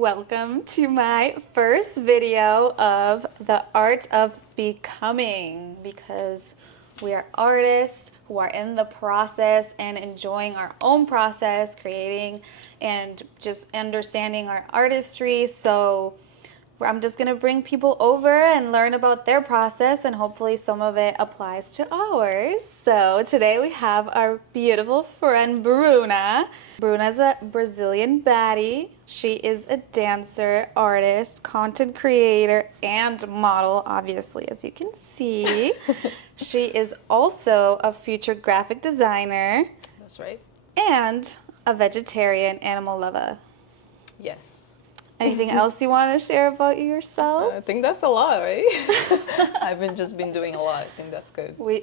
welcome to my first video of the art of becoming, because we are artists who are in the process and enjoying our own process, creating and just understanding our artistry. So I'm just going to bring people over and learn about their process, and hopefully some of it applies to ours. So today we have our beautiful friend Bruna. Bruna's a Brazilian baddie. She is a dancer, artist, content creator, and model, obviously, as you can see. She is also a future graphic designer. That's right. And a vegetarian animal lover. Yes. Anything else you want to share about yourself? I think that's a lot, right? I've been doing a lot. I think that's good. We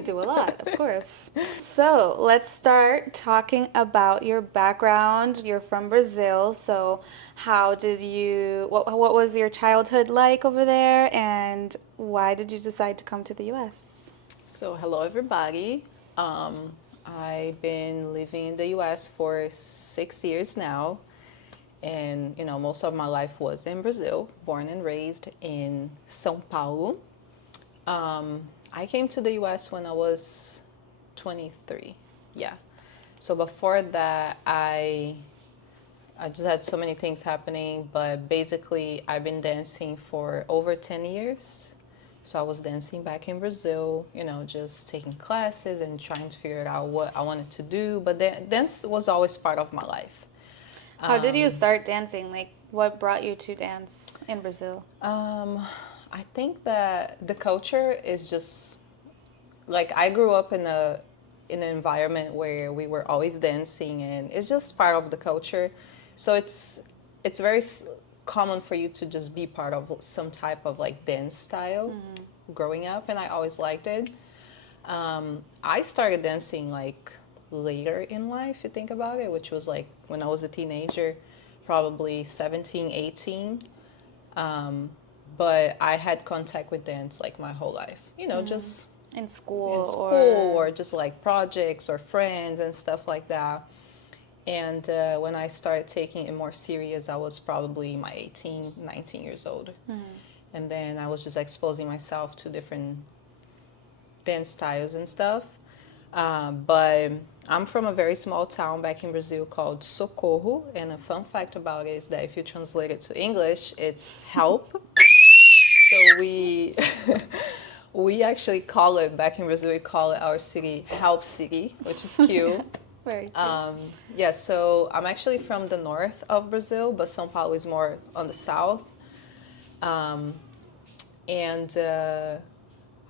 do a lot, of course. So let's start talking about your background. You're from Brazil, so how did you, what was your childhood like over there, and why did you decide to come to the U.S.? So hello, everybody. I've been living in the U.S. for 6 years now. And, most of my life was in Brazil, born and raised in São Paulo. I came to the U.S. when I was 23. Yeah. So before that, I just had so many things happening. But basically, I've been dancing for over 10 years. So I was dancing back in Brazil, just taking classes and trying to figure out what I wanted to do. But dance was always part of my life. How did you start dancing? Like, what brought you to dance in Brazil? I think that the culture is just, like, I grew up in an environment where we were always dancing, and it's just part of the culture. So it's very common for you to just be part of some type of, like, dance style growing up, and I always liked it. I started dancing, like, later in life, if you think about it, which was like when I was a teenager, probably 17, 18. But I had contact with dance like my whole life, just in school or just like projects or friends and stuff like that. And when I started taking it more serious, I was probably my 18, 19 years old. And then I was just exposing myself to different dance styles and stuff. But I'm from a very small town back in Brazil called Socorro, and a fun fact about it is that if you translate it to English, it's help. So we actually call it, back in Brazil, we call it our city Help City, which is cute. Very cute. Yeah, so I'm actually from the north of Brazil, but São Paulo is more on the south. And I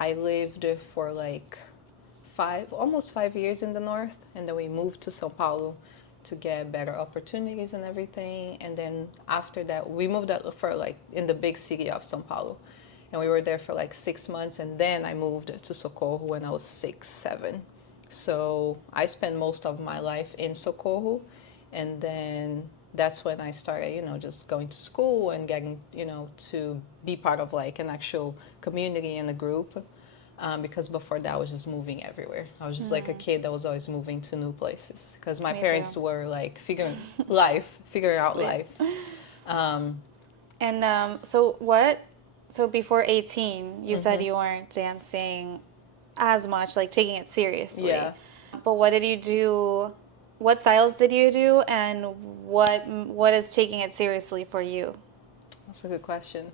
lived for like almost 5 years in the north, and then we moved to São Paulo to get better opportunities and everything. And then after that, we moved out for like in the big city of São Paulo, and we were there for like 6 months. And then I moved to Socorro when I was 6, 7. So I spent most of my life in Socorro, and then that's when I started, just going to school and getting, to be part of like an actual community and a group. Because before that, I was just moving everywhere. I was just like a kid that was always moving to new places because my parents were like figuring out life. So before 18, you said you weren't dancing as much, like taking it seriously. Yeah. But what did you do? What styles did you do, and what is taking it seriously for you? That's a good question.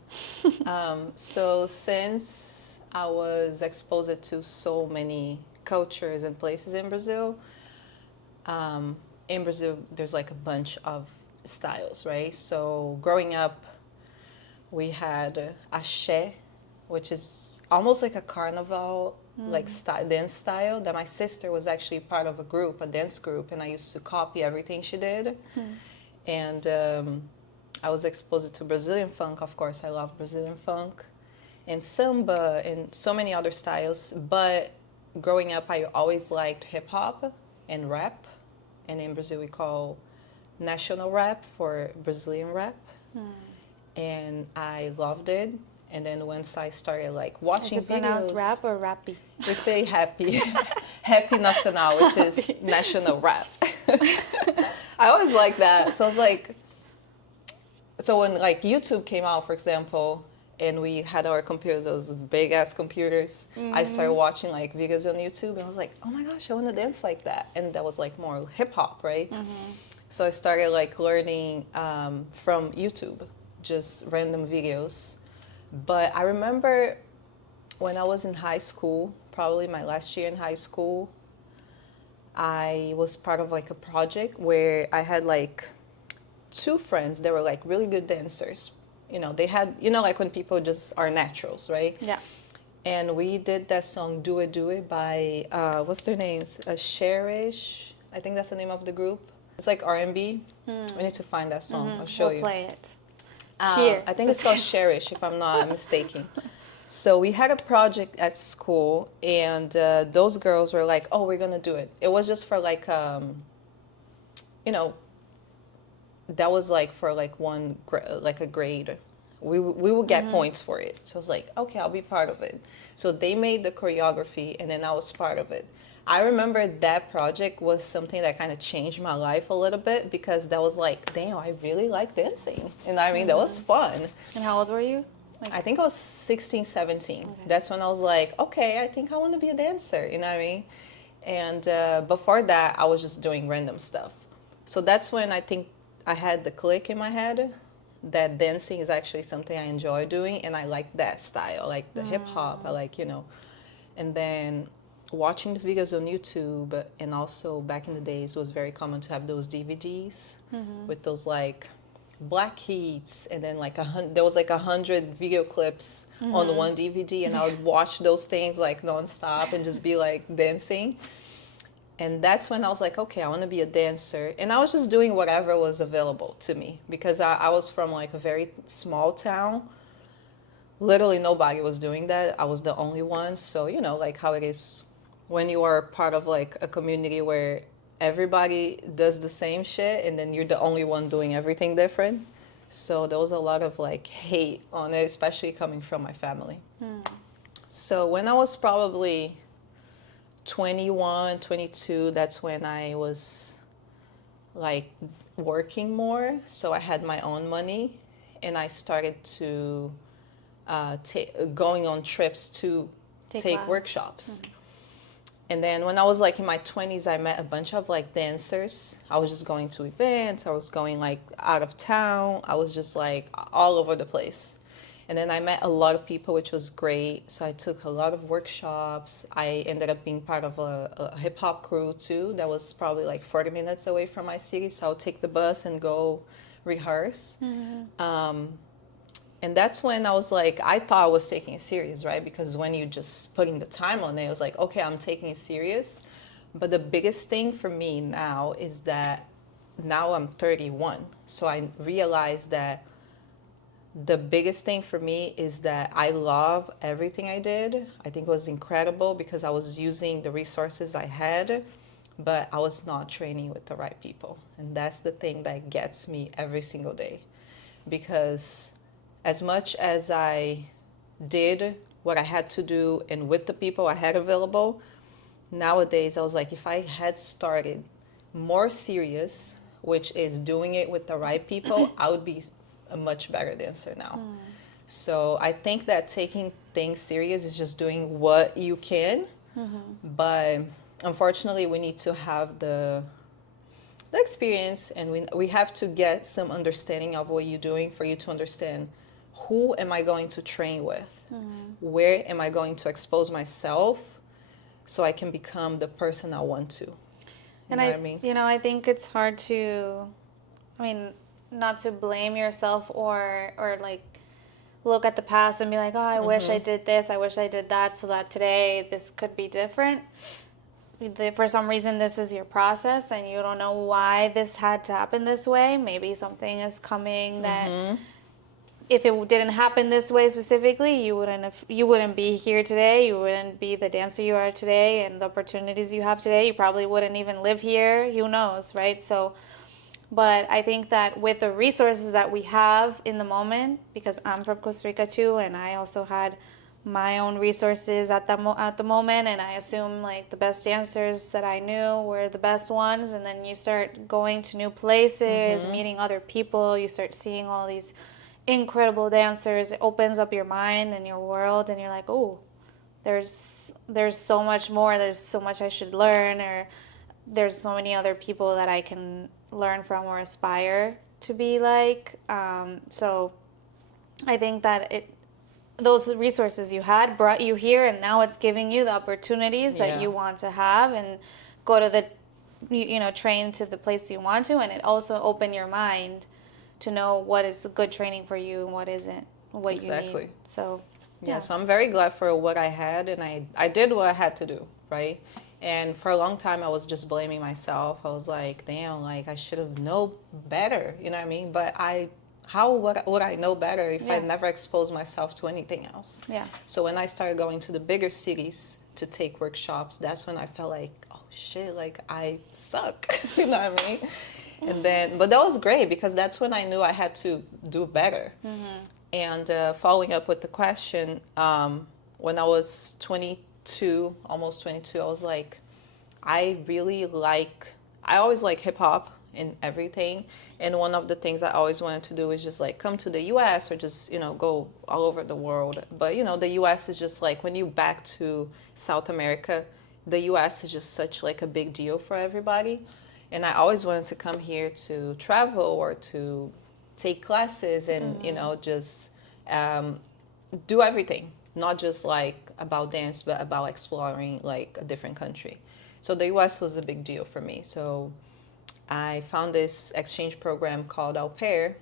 So since I was exposed to so many cultures and places in Brazil, there's like a bunch of styles, right? So growing up, we had axé, which is almost like a carnival like dance style, that my sister was actually part of a dance group, and I used to copy everything she did. And I was exposed to Brazilian funk. Of course, I love Brazilian funk, and samba, and so many other styles. But growing up, I always liked hip-hop and rap. And in Brazil, we call national rap for Brazilian rap. And I loved it. And then once I started like watching Is it pronounced videos, rap or rappy? we say happy, happy nacional, which is national rap. I always like that. So I was like, so when like YouTube came out, for example, and we had our computers, those big ass computers, I started watching like videos on YouTube, and I was like, oh my gosh, I want to dance like that. And that was like more hip hop, right? So I started like learning from YouTube, just random videos. But I remember when I was in high school, probably my last year in high school, I was part of like a project where I had like two friends that were like really good dancers. They had, like when people just are naturals, right? Yeah. And we did that song "Do It Do It" by what's their names? Cherish, I think that's the name of the group. It's like R&B. We need to find that song. I'll show We'll you. play it. Here. I think it's called Cherish, if I'm not mistaken. So we had a project at school, and those girls were like, "Oh, we're gonna do it." It was just for like, that was like for like like a grade. We would get points for it. So I was like, okay, I'll be part of it. So they made the choreography, and then I was part of it. I remember that project was something that kind of changed my life a little bit, because that was like, damn, I really like dancing. And I mean, that was fun. And how old were you? I think I was 16, 17. Okay. That's when I was like, okay, I think I want to be a dancer, you know what I mean? And before that, I was just doing random stuff. So that's when I think I had the click in my head that dancing is actually something I enjoy doing, and I like that style, like the hip hop, I like, And then watching the videos on YouTube, and also back in the days, it was very common to have those DVDs with those like black heats, and then like there was like 100 video clips on one DVD, and I would watch those things like nonstop and just be like dancing. And that's when I was like, okay, I want to be a dancer. And I was just doing whatever was available to me, because I was from like a very small town. Literally nobody was doing that. I was the only one. So, like how it is when you are part of like a community where everybody does the same shit, and then you're the only one doing everything different. So there was a lot of like hate on it, especially coming from my family. So when I was probably 21, 22, that's when I was like working more. So I had my own money, and I started to going on trips to take workshops. And then when I was like in my 20s, I met a bunch of like dancers. I was just going to events. I was going like out of town. I was just like all over the place. And then I met a lot of people, which was great. So I took a lot of workshops. I ended up being part of a hip hop crew too. That was probably like 40 minutes away from my city. So I would take the bus and go rehearse. And that's when I was like, I thought I was taking it serious, right? Because when you just putting the time on it, it was like, okay, I'm taking it serious. But the biggest thing for me now is that now I'm 31. So I realized that the biggest thing for me is that I love everything I did. I think it was incredible because I was using the resources I had, but I was not training with the right people. And that's the thing that gets me every single day. Because as much as I did what I had to do and with the people I had available, nowadays I was like, if I had started more serious, which is doing it with the right people, I would be a much better dancer now. So I think that taking things serious is just doing what you can, but unfortunately we need to have the experience, and we have to get some understanding of what you're doing for you to understand who am I going to train with, where am I going to expose myself so I can become the person I want to. You know what I mean? I think it's hard to, not to blame yourself or like look at the past and be like, oh, I wish I did this, I wish I did that, so that today this could be different. For some reason, this is your process, and you don't know why this had to happen this way. Maybe something is coming that, if it didn't happen this way specifically, you wouldn't be here today. You wouldn't be the dancer you are today, and the opportunities you have today. You probably wouldn't even live here. Who knows, right? So. But I think that with the resources that we have in the moment, because I'm from Costa Rica too, and I also had my own resources at the moment, and I assume like the best dancers that I knew were the best ones, and then you start going to new places, meeting other people, you start seeing all these incredible dancers. It opens up your mind and your world, and you're like, oh, there's so much more, there's so much I should learn, or there's so many other people that I can learn from or aspire to be like. So I think that those resources you had brought you here, and now it's giving you the opportunities that Yeah. you want to have, and go to the, train to the place you want to, and it also open your mind to know what is good training for you and what isn't, what you need. Exactly. So Yeah, so I'm very glad for what I had, and I did what I had to do, right? And for a long time, I was just blaming myself. I was like, damn, like I should have known better, you know what I mean? But how would I know better if I Yeah. never exposed myself to anything else? yeah. So when I started going to the bigger cities to take workshops, that's when I felt like, oh shit, like I suck, you know what I mean? And then, but that was great because that's when I knew I had to do better. And following up with the question, when I was 22, almost 22, I was like, I always like hip hop and everything. And one of the things I always wanted to do is just like come to the US or just, go all over the world. But, the US is just like when you back to South America, the US is just such like a big deal for everybody. And I always wanted to come here to travel or to take classes and, just do everything, not just like about dance, but about exploring like a different country. So the US was a big deal for me. So I found this exchange program called Au Pair,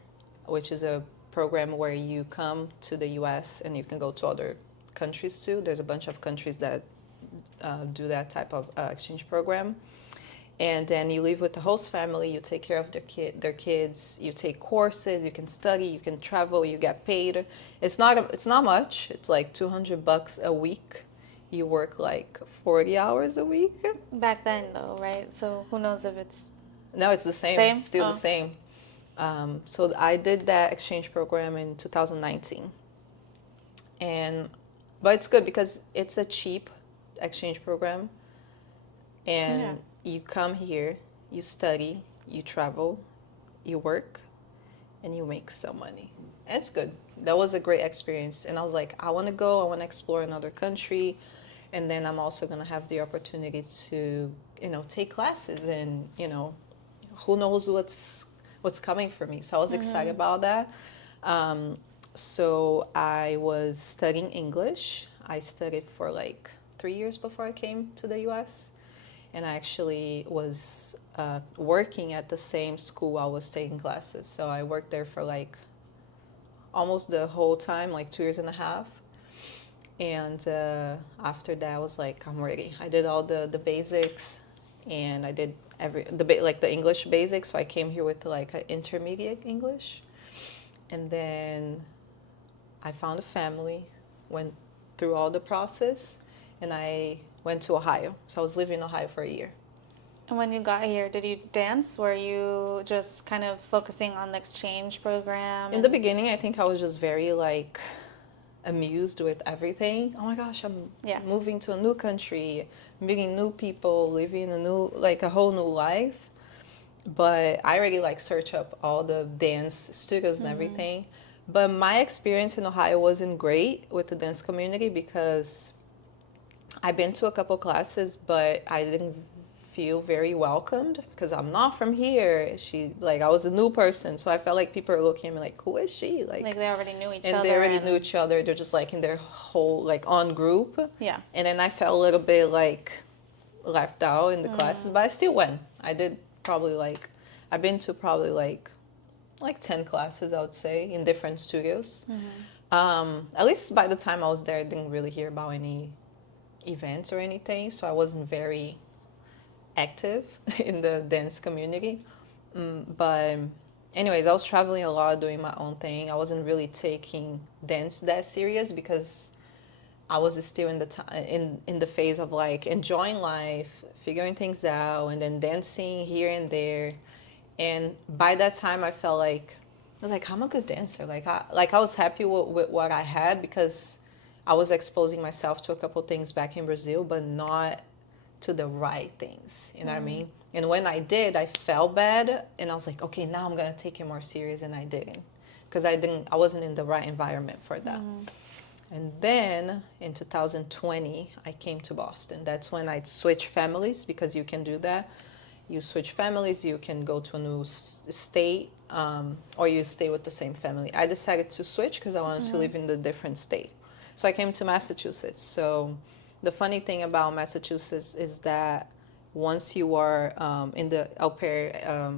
which is a program where you come to the US and you can go to other countries too. There's a bunch of countries that do that type of exchange program. And then you live with the host family, you take care of their kids, you take courses, you can study, you can travel, you get paid. It's not much. It's like $200 a week. You work like 40 hours a week. Back then though, right? So who knows if it's No, it's the same. Same? Still Oh. the same. So I did that exchange program in 2019. But it's good because it's a cheap exchange program. And Yeah. you come here, you study, you travel, you work, and you make some money. And it's good. That was a great experience. And I was like, I want to go, I want to explore another country. And then I'm also going to have the opportunity to, take classes and, who knows what's coming for me. So I was excited about that. So I was studying English. I studied for like 3 years before I came to the US. And I actually was working at the same school I was taking classes. So I worked there for like almost the whole time, like 2 years and a half. And after that, I was like, I'm ready. I did all the basics, and I did like the English basics. So I came here with like an intermediate English, and then I found a family, went through all the process, and I went to Ohio. So I was living in Ohio for a year. And when you got here, did you dance? Were you just kind of focusing on the exchange program? In the beginning, I think I was just very like amused with everything. Oh my gosh, I'm moving to a new country, meeting new people, living a whole new life. But I already like search up all the dance studios and everything. But my experience in Ohio wasn't great with the dance community because I've been to a couple classes, but I didn't feel very welcomed because I'm not from here. I was a new person, so I felt like people were looking at me like, who is she? Like they already knew each other. And they already knew each other. They're just like in their whole like on group. Yeah. And then I felt a little bit like left out in the classes, but I still went. I did probably like, I've been to probably like 10 classes, I would say, in different studios. At least by the time I was there, I didn't really hear about any events or anything, so I wasn't very active in the dance community. But anyways, I was traveling a lot, doing my own thing. I wasn't really taking dance that serious because I was still in the phase of like enjoying life, figuring things out, and then dancing here and there. And by that time, I felt like I'm a good dancer. I was happy with what I had because I was exposing myself to a couple things back in Brazil, but not to the right things. You know what I mean? And when I did, I felt bad, and I was like, okay, now I'm gonna take it more serious, and I didn't, because I wasn't in the right environment for that. And then in 2020, I came to Boston. That's when I switched families, because you can do that. You switch families, you can go to a new state, or you stay with the same family. I decided to switch because I wanted to live in a different state. So I came to Massachusetts. So the funny thing about Massachusetts is that once you are in the au pair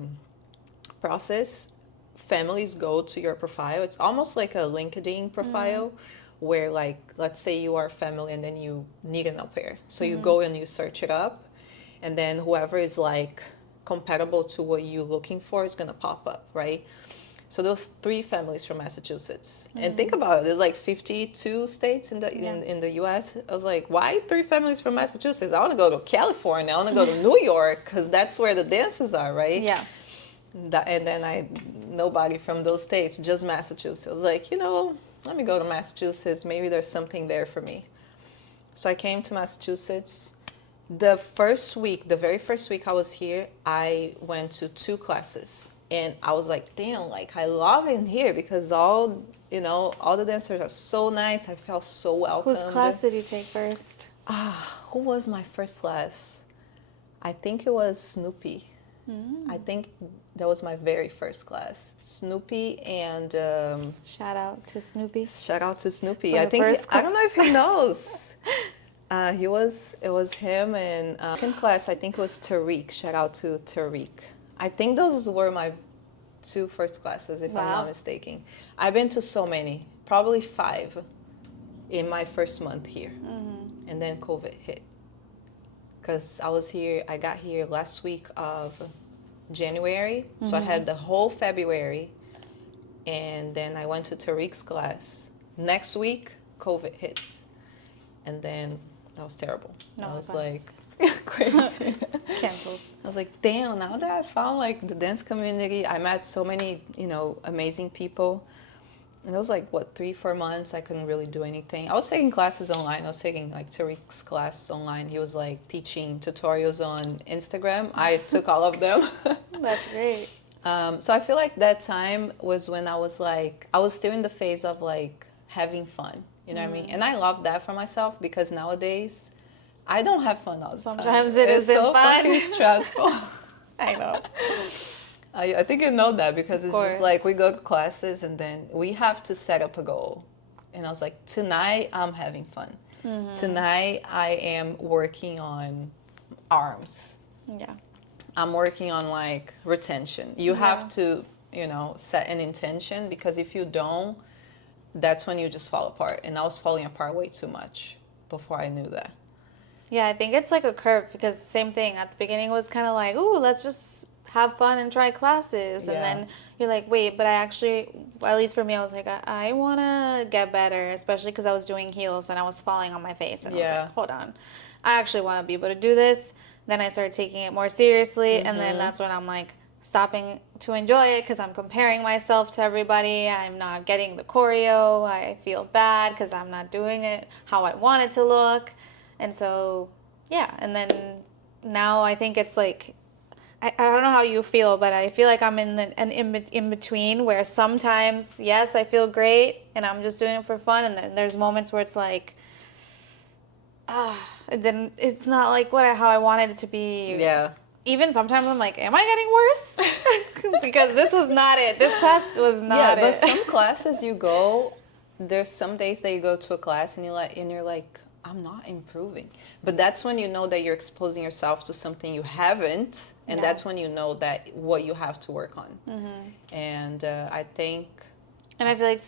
process, families go to your profile. It's almost like a LinkedIn profile where, like, let's say you are a family and then you need an au pair. So you go and you search it up, and then whoever is like compatible to what you're looking for is gonna pop up, right? So those 3 families from Massachusetts. And think about it, there's like 52 states in the in the US. I was like, why 3 families from Massachusetts? I want to go to California. I want to go to New York, because that's where the dances are, right? Yeah. And then nobody from those states, just Massachusetts. I was like, let me go to Massachusetts. Maybe there's something there for me. So I came to Massachusetts. The very first week I was here, I went to 2 classes. And I was like, damn, like, I love it here, because all the dancers are so nice. I felt so welcome. Whose class did you take first? Who was my first class? I think it was Snoopy. I think that was my very first class. Snoopy and... Shout out to Snoopy. Shout out to Snoopy. I don't know if he knows. It was him, and second class, I think it was Tariq. Shout out to Tariq. I think those were my 2 first classes, if I'm not mistaken. I've been to so many, probably 5 in my first month here. And then COVID hit. Because I got here last week of January. So I had the whole February. And then I went to Tariq's class. Next week, COVID hits. And then that was terrible. I was like, crazy. Canceled. I was like, damn, now that I found like the dance community, I met so many, amazing people. And it was like, 3-4 months, I couldn't really do anything. I was taking classes online. I was taking like Tariq's class online. He was like teaching tutorials on Instagram. I took all of them. That's great. So I feel like that time was when I was still in the phase of like having fun. You know what I mean? And I love that for myself, because nowadays I don't have fun all the time. Sometimes it's so fun. Fucking stressful. I know. I think you know that, because it's just like we go to classes and then we have to set up a goal. And I was like, tonight I'm having fun. Tonight I am working on arms. Yeah. I'm working on like retention. You have to, set an intention, because if you don't, that's when you just fall apart. And I was falling apart way too much before I knew that. Yeah, I think it's like a curve, because same thing. At the beginning it was kind of like, ooh, let's just have fun and try classes. And then you're like, wait, but I actually, at least for me, I was like, I want to get better, especially because I was doing heels and I was falling on my face. And I was like, hold on. I actually want to be able to do this. Then I started taking it more seriously. And then that's when I'm like stopping to enjoy it, because I'm comparing myself to everybody. I'm not getting the choreo. I feel bad because I'm not doing it how I want it to look. And so, yeah. And then now I think it's like, I don't know how you feel, but I feel like I'm in between, where sometimes, yes, I feel great and I'm just doing it for fun. And then there's moments where it's like, it's not like how I wanted it to be. Yeah. Even sometimes I'm like, am I getting worse? Because this was not it. This class was not it. Yeah, but some classes you go, there's some days that you go to a class and you're like, I'm not improving. But that's when you know that you're exposing yourself to something you haven't, and that's when you know that what you have to work on. And I think... And I feel like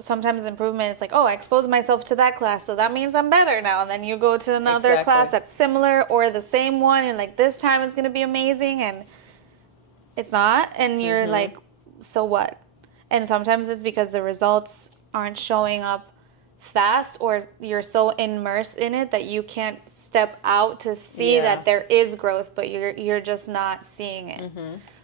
sometimes improvement, it's like, oh, I exposed myself to that class, so that means I'm better now. And then you go to another class that's similar or the same one, and like, this time is going to be amazing, and it's not. And you're like, so what? And sometimes it's because the results aren't showing up fast, or you're so immersed in it that you can't step out to see that there is growth, but you're just not seeing it.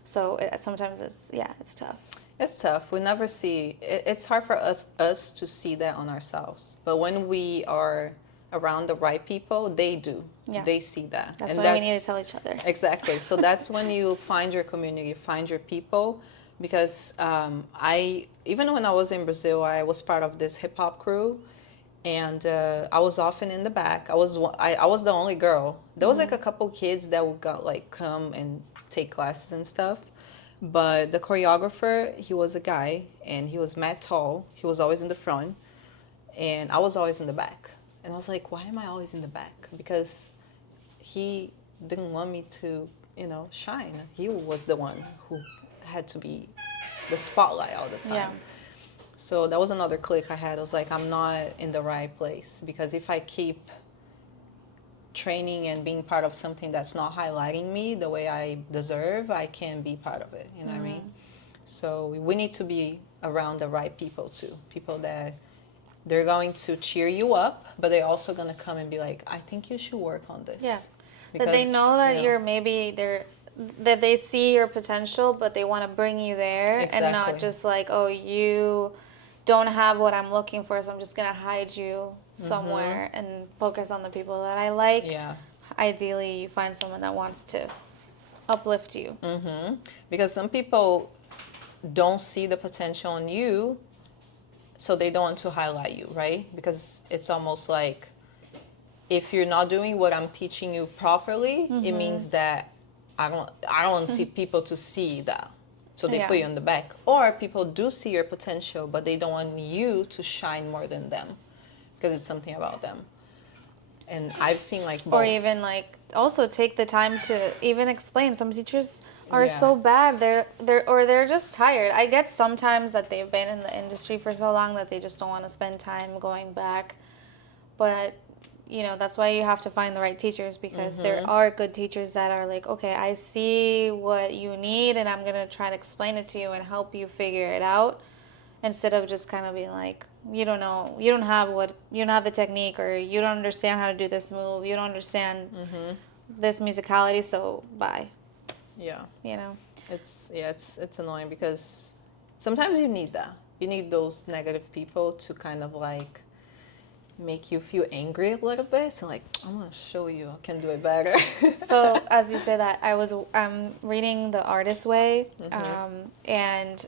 So sometimes it's tough. It's tough. We never see it's hard for us to see that on ourselves. But when we are around the right people, they do. Yeah. They see that. That's and why we need to tell each other. Exactly. So that's when you find your community, find your people. Because I, even when I was in Brazil, I was part of this hip hop crew, and I was often in the back. I was the only girl. There was like a couple kids that would like come and take classes and stuff. But the choreographer, he was a guy, and he was mad tall. He was always in the front, and I was always in the back. And I was like, why am I always in the back? Because he didn't want me to, shine. He was the one who had to be the spotlight all the time. Yeah. So that was another click I had. I was like, I'm not in the right place, because if I keep training and being part of something that's not highlighting me the way I deserve, I can be part of it. You know what I mean? So we need to be around the right people too. People that they're going to cheer you up, but they're also going to come and be like, I think you should work on this. Yeah. Because, that they know that that they see your potential, but they want to bring you there. Exactly. And not just like, oh, you don't have what I'm looking for, so I'm just going to hide you somewhere and focus on the people that I like. Yeah. Ideally, you find someone that wants to uplift you. Because some people don't see the potential in you, so they don't want to highlight you, right? Because it's almost like, if you're not doing what I'm teaching you properly, it means that I don't want to see people to see that. So they put you on the back. Or people do see your potential, but they don't want you to shine more than them, because it's something about them. And I've seen like both. Or even like also take the time to even explain. Some teachers are so bad. They're just tired. I get sometimes that they've been in the industry for so long that they just don't want to spend time going back. But that's why you have to find the right teachers, because there are good teachers that are like, okay, I see what you need and I'm going to try to explain it to you and help you figure it out, instead of just kind of being like, you don't know, you don't have the technique, or you don't understand how to do this move, you don't understand this musicality, so bye. Yeah. It's annoying, because sometimes you need that. You need those negative people to kind of like make you feel angry a little bit. So like, I'm gonna show you I can do it better. So as you say that, I'm reading The Artist Way, and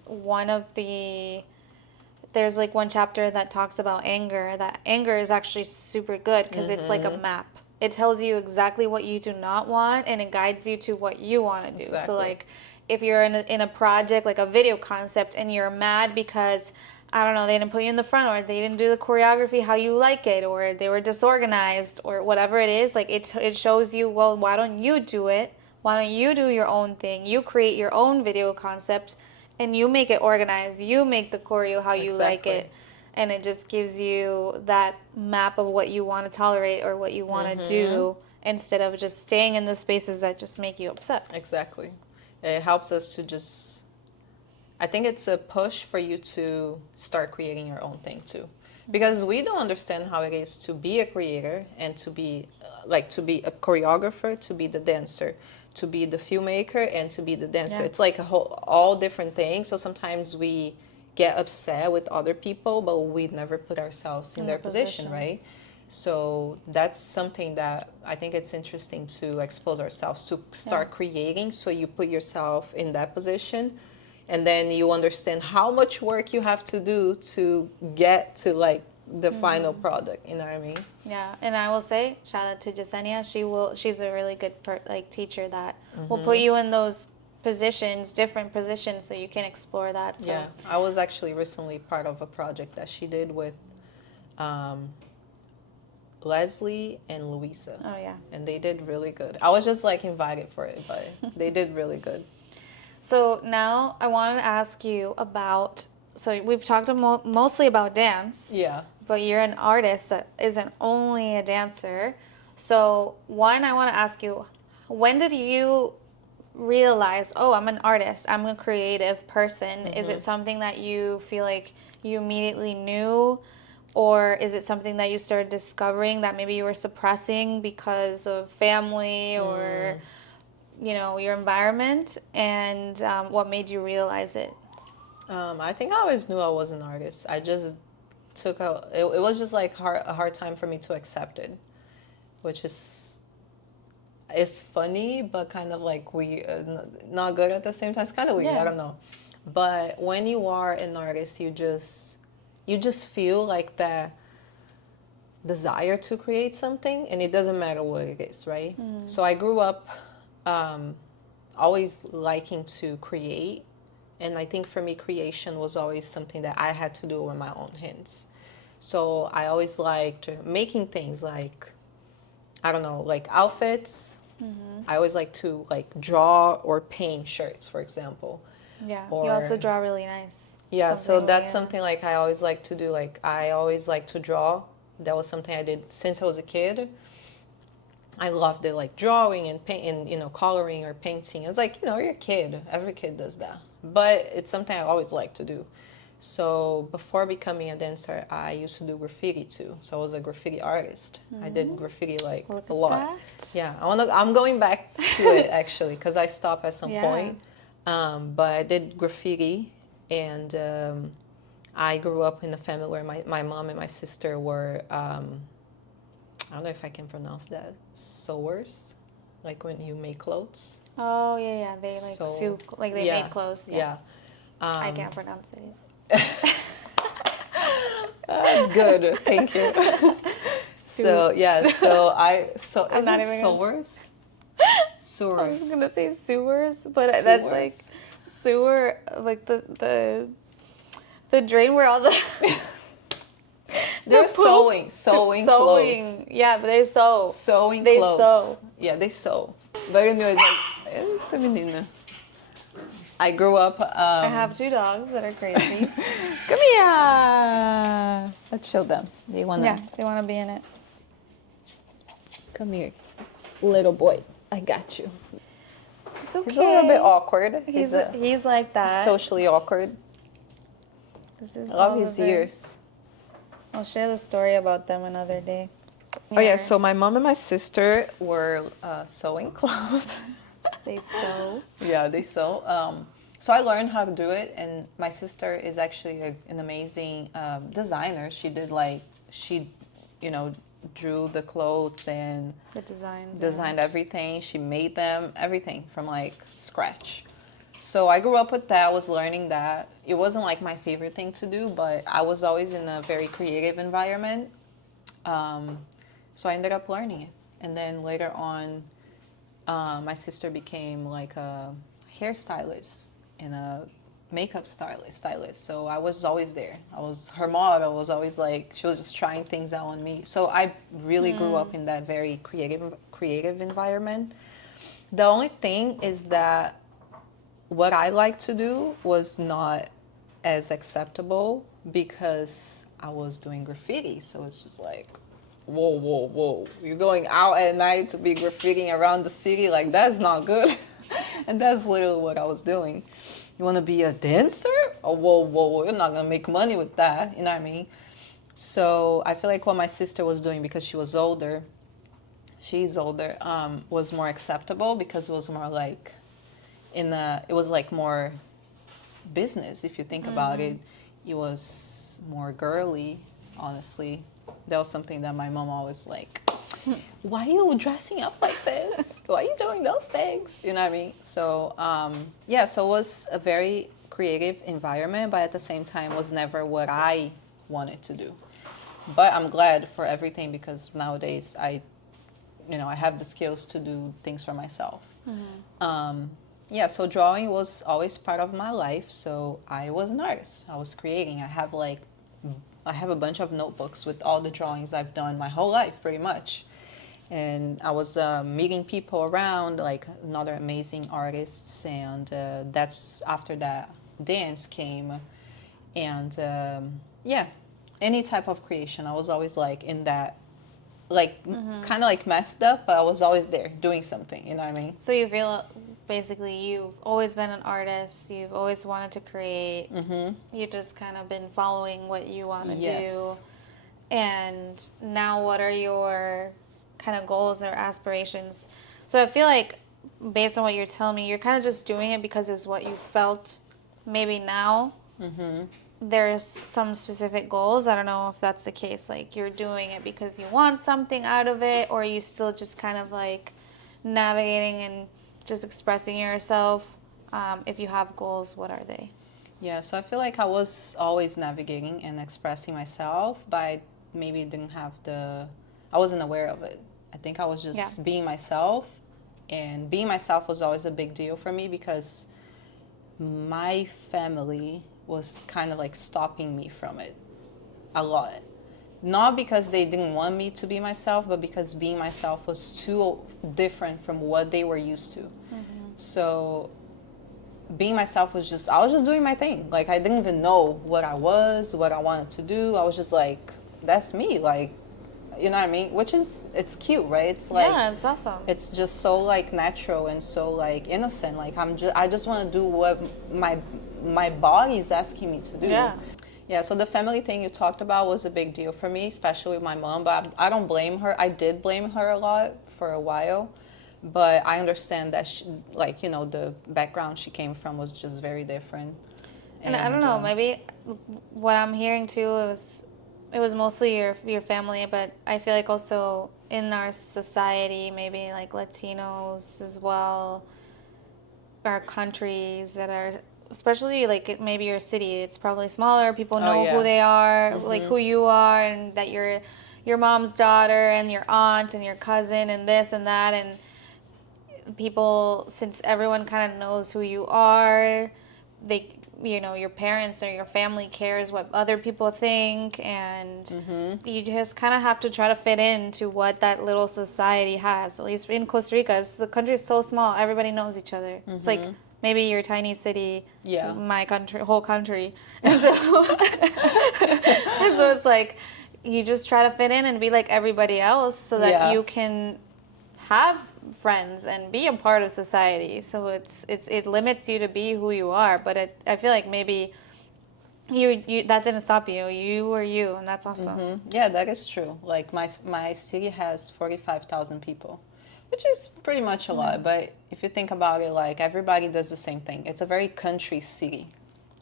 there's like one chapter that talks about anger. That anger is actually super good, because it's like a map. It tells you exactly what you do not want, and it guides you to what you want to do. Exactly. So like, if you're in a project like a video concept and you're mad because, I don't know, they didn't put you in the front, or they didn't do the choreography how you like it, or they were disorganized, or whatever it is, like it shows you, well, why don't you do it? Why don't you do your own thing? You create your own video concept and you make it organized. You make the choreo how you like it. And it just gives you that map of what you want to tolerate or what you want to do, instead of just staying in the spaces that just make you upset. Exactly. It helps us to just, I think it's a push for you to start creating your own thing too. Because we don't understand how it is to be a creator and to be to be a choreographer, to be the dancer, to be the filmmaker, and to be the dancer. It's like all different things. So sometimes we get upset with other people, but we never put ourselves in their position, right? So that's something that I think it's interesting to expose ourselves to, start creating. So you put yourself in that position, and then you understand how much work you have to do to get to like the final product. You know what I mean? Yeah, and I will say, shout out to Jasenia. She's a really good teacher that will put you in those positions, different positions, so you can explore that. So. Yeah, I was actually recently part of a project that she did with Leslie and Louisa. Oh yeah. And they did really good. I was just like invited for it, but they did really good. So now I wanted to ask you about, so we've talked mostly about dance. Yeah. But you're an artist that isn't only a dancer. So one, I want to ask you, when did you realize, oh, I'm an artist, I'm a creative person? Is it something that you feel like you immediately knew? Or is it something that you started discovering that maybe you were suppressing because of family or, your environment? And what made you realize it? I think I always knew I was an artist. I just it was just like a hard time for me to accept it, which is it's funny, but kind of like not good at the same time. It's kind of weird. Yeah. I don't know. But when you are an artist, you just feel like that desire to create something, and it doesn't matter what it is, right? So I grew up always liking to create, and I think for me creation was always something that I had to do with my own hands. So I always liked making things like, I don't know, like outfits. I always like to like draw or paint shirts, for example. Yeah. Or, you also draw really nice. Yeah, so that's something like I always like to do. Like I always like to draw. That was something I did since I was a kid. I loved it, like drawing and painting, coloring or painting. It's like, you're a kid. Every kid does that. But it's something I always like to do. So before becoming a dancer, I used to do graffiti too. So I was a graffiti artist. I did graffiti like a lot. That. Yeah, I'm going back to it actually because I stopped at some point. But I did graffiti, and I grew up in a family where my mom and my sister were, I don't know if I can pronounce that, sewers, like when you make clothes. Oh, yeah. They like sew, like they made clothes. Yeah. I can't pronounce it. Good, thank you. So I'm not even sewers? Sewers. I was gonna say sewers, but that's like sewer, like the drain where all the they're sewing clothes. Yeah, but they sew. Sewing they clothes. Sew. Yeah, they sew. But anyways, essa menina. I grew up. I have 2 dogs that are crazy. Come here. Let's show them. Do you wanna? Yeah, they want to be in it. Come here, little boy. I got you. It's okay. He's a little bit awkward. He's like that. Socially awkward. This is I love his ears. I'll share the story about them another day. Oh yeah, so my mom and my sister were sewing clothes. They sew. Yeah, they sew. So I learned how to do it, and my sister is actually an amazing designer. She did drew the clothes and The designs. designed everything. She made them, everything from like scratch. So I grew up with that. I was learning that. It wasn't like my favorite thing to do, but I was always in a very creative environment. So I ended up learning it. And then later on, my sister became like a hairstylist and a makeup stylist. So I was always there. I was her model. Was always like, she was just trying things out on me. So I really grew up in that very creative environment. The only thing is that what I like to do was not as acceptable because I was doing graffiti. So it's just like, whoa. You're going out at night to be graffitiing around the city? Like, that's not good. And that's literally what I was doing. You want to be a dancer? Oh, whoa. You're not going to make money with that. You know what I mean? So I feel like what my sister was doing, because she's older, was more acceptable because it was more like, it was like more business. If you think about it, it was more girly, honestly. That was something that my mom always like, why are you dressing up like this? Why are you doing those things? You know what I mean? So, so it was a very creative environment, but at the same time was never what I wanted to do. But I'm glad for everything because nowadays I have the skills to do things for myself. So drawing was always part of my life. So I was an artist. I was creating. I have a bunch of notebooks with all the drawings I've done my whole life, pretty much. And I was meeting people around, like other amazing artists, and that's after that dance came. And any type of creation, I was always like in that, like kind of like messed up, but I was always there doing something, you know what I mean? So you feel basically you've always been an artist, you've always wanted to create, you've just kind of been following what you want to do. And now what are your kind of goals or aspirations? So I feel like based on what you're telling me, you're kind of just doing it because it was what you felt maybe now there's some specific goals. I don't know if that's the case. Like you're doing it because you want something out of it, or you still just kind of like navigating and just expressing yourself. If you have goals, what are they? Yeah, so I feel like I was always navigating and expressing myself, but I maybe didn't have I wasn't aware of it. I think I was just being myself, and being myself was always a big deal for me because my family was kind of like stopping me from it a lot. Not because they didn't want me to be myself, but because being myself was too different from what they were used to. So being myself was just, I was just doing my thing. Like I didn't even know what I was, what I wanted to do. I was just like, that's me. Like, you know what I mean? Which is, it's cute, right? It's like, yeah, it's awesome. It's just so like natural and so like innocent. Like I just want to do what my body is asking me to do. Yeah, so the family thing you talked about was a big deal for me, especially with my mom, but I don't blame her. I did blame her a lot for a while, but I understand that she, like, you know, the background she came from was just very different. And I don't know, maybe what I'm hearing too, it was mostly your family, but I feel like also in our society, maybe like Latinos as well, our countries that are, especially like maybe your city, it's probably smaller. People know who they are, like who you are, and that you're your mom's daughter and your aunt and your cousin and this and that, and people, since everyone kind of knows who you are, they, you know, your parents or your family cares what other people think, and you just kind of have to try to fit into what that little society has. At least in Costa Rica, the country is so small, everybody knows each other. It's like maybe your tiny city, my country, whole country, and so and so it's like you just try to fit in and be like everybody else so that you can have friends and be a part of society. So it limits you to be who you are, but I feel like maybe you that didn't stop you. You were you, and that's awesome. Yeah, that is true. Like my city has 45,000 people, which is pretty much a lot. But if you think about it, like everybody does the same thing. It's a very country city.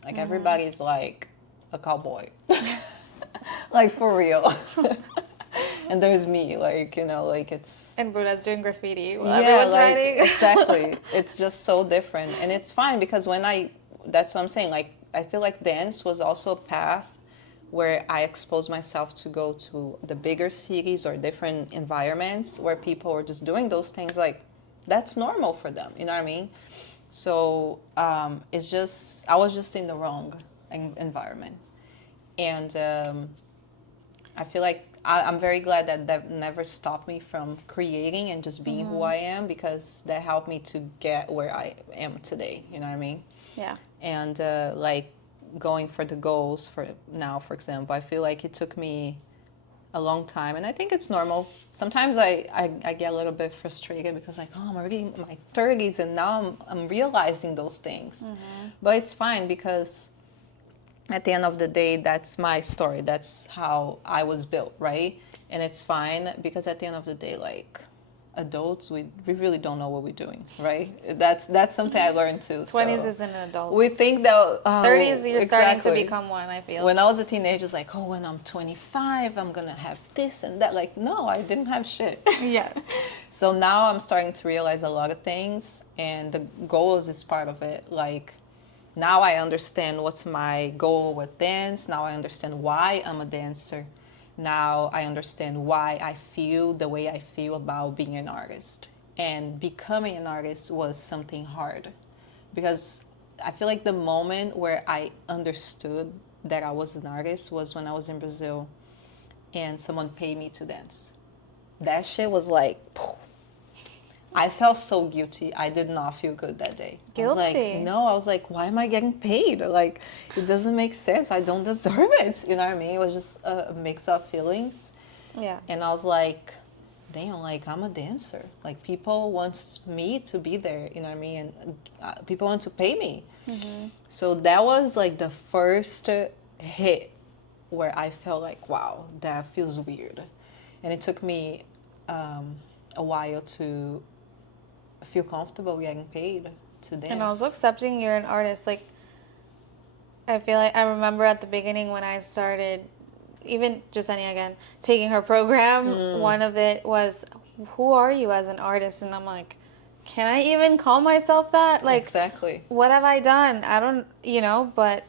Like everybody's like a cowboy, like for real. And there's me, like, you know, like it's... And Bruna's doing graffiti while everyone's like, writing. Exactly. It's just so different. And it's fine because that's what I'm saying. Like, I feel like dance was also a path where I exposed myself to go to the bigger cities or different environments where people were just doing those things. Like, that's normal for them. You know what I mean? So it's just, I was just in the wrong environment. And I feel like I'm very glad that never stopped me from creating and just being who I am, because that helped me to get where I am today. You know what I mean? Yeah. And like going for the goals for now, for example, I feel like it took me a long time, and I think it's normal. Sometimes I get a little bit frustrated because like, oh, I'm already in my 30s and now I'm realizing those things. But it's fine because at the end of the day, that's my story. That's how I was built, right? And it's fine because at the end of the day, like adults, we really don't know what we're doing, right? That's something I learned too. 20s isn't an adult. We think that 30s, you're starting to become one, I feel. When I was a teenager, it's like, oh, when I'm 25, I'm gonna have this and that. Like, no, I didn't have shit. Yeah. So now I'm starting to realize a lot of things, and the goals is part of it. Like, now I understand what's my goal with dance. Now I understand why I'm a dancer. Now I understand why I feel the way I feel about being an artist. And becoming an artist was something hard, because I feel like the moment where I understood that I was an artist was when I was in Brazil and someone paid me to dance. That shit was like... I felt so guilty. I did not feel good that day. Guilty? I was like, no, I was like, why am I getting paid? Like, it doesn't make sense. I don't deserve it. You know what I mean? It was just a mix of feelings. Yeah. And I was like, damn, like, I'm a dancer. Like, people want me to be there, you know what I mean? And people want to pay me. So that was like the first hit where I felt like, wow, that feels weird. And it took me a while to feel comfortable getting paid to dance. And also accepting you're an artist. Like, I feel like I remember at the beginning when I started, even Jasenia again, taking her program, one of it was, who are you as an artist? And I'm like, can I even call myself that? Like, Exactly. what have I done? I don't, but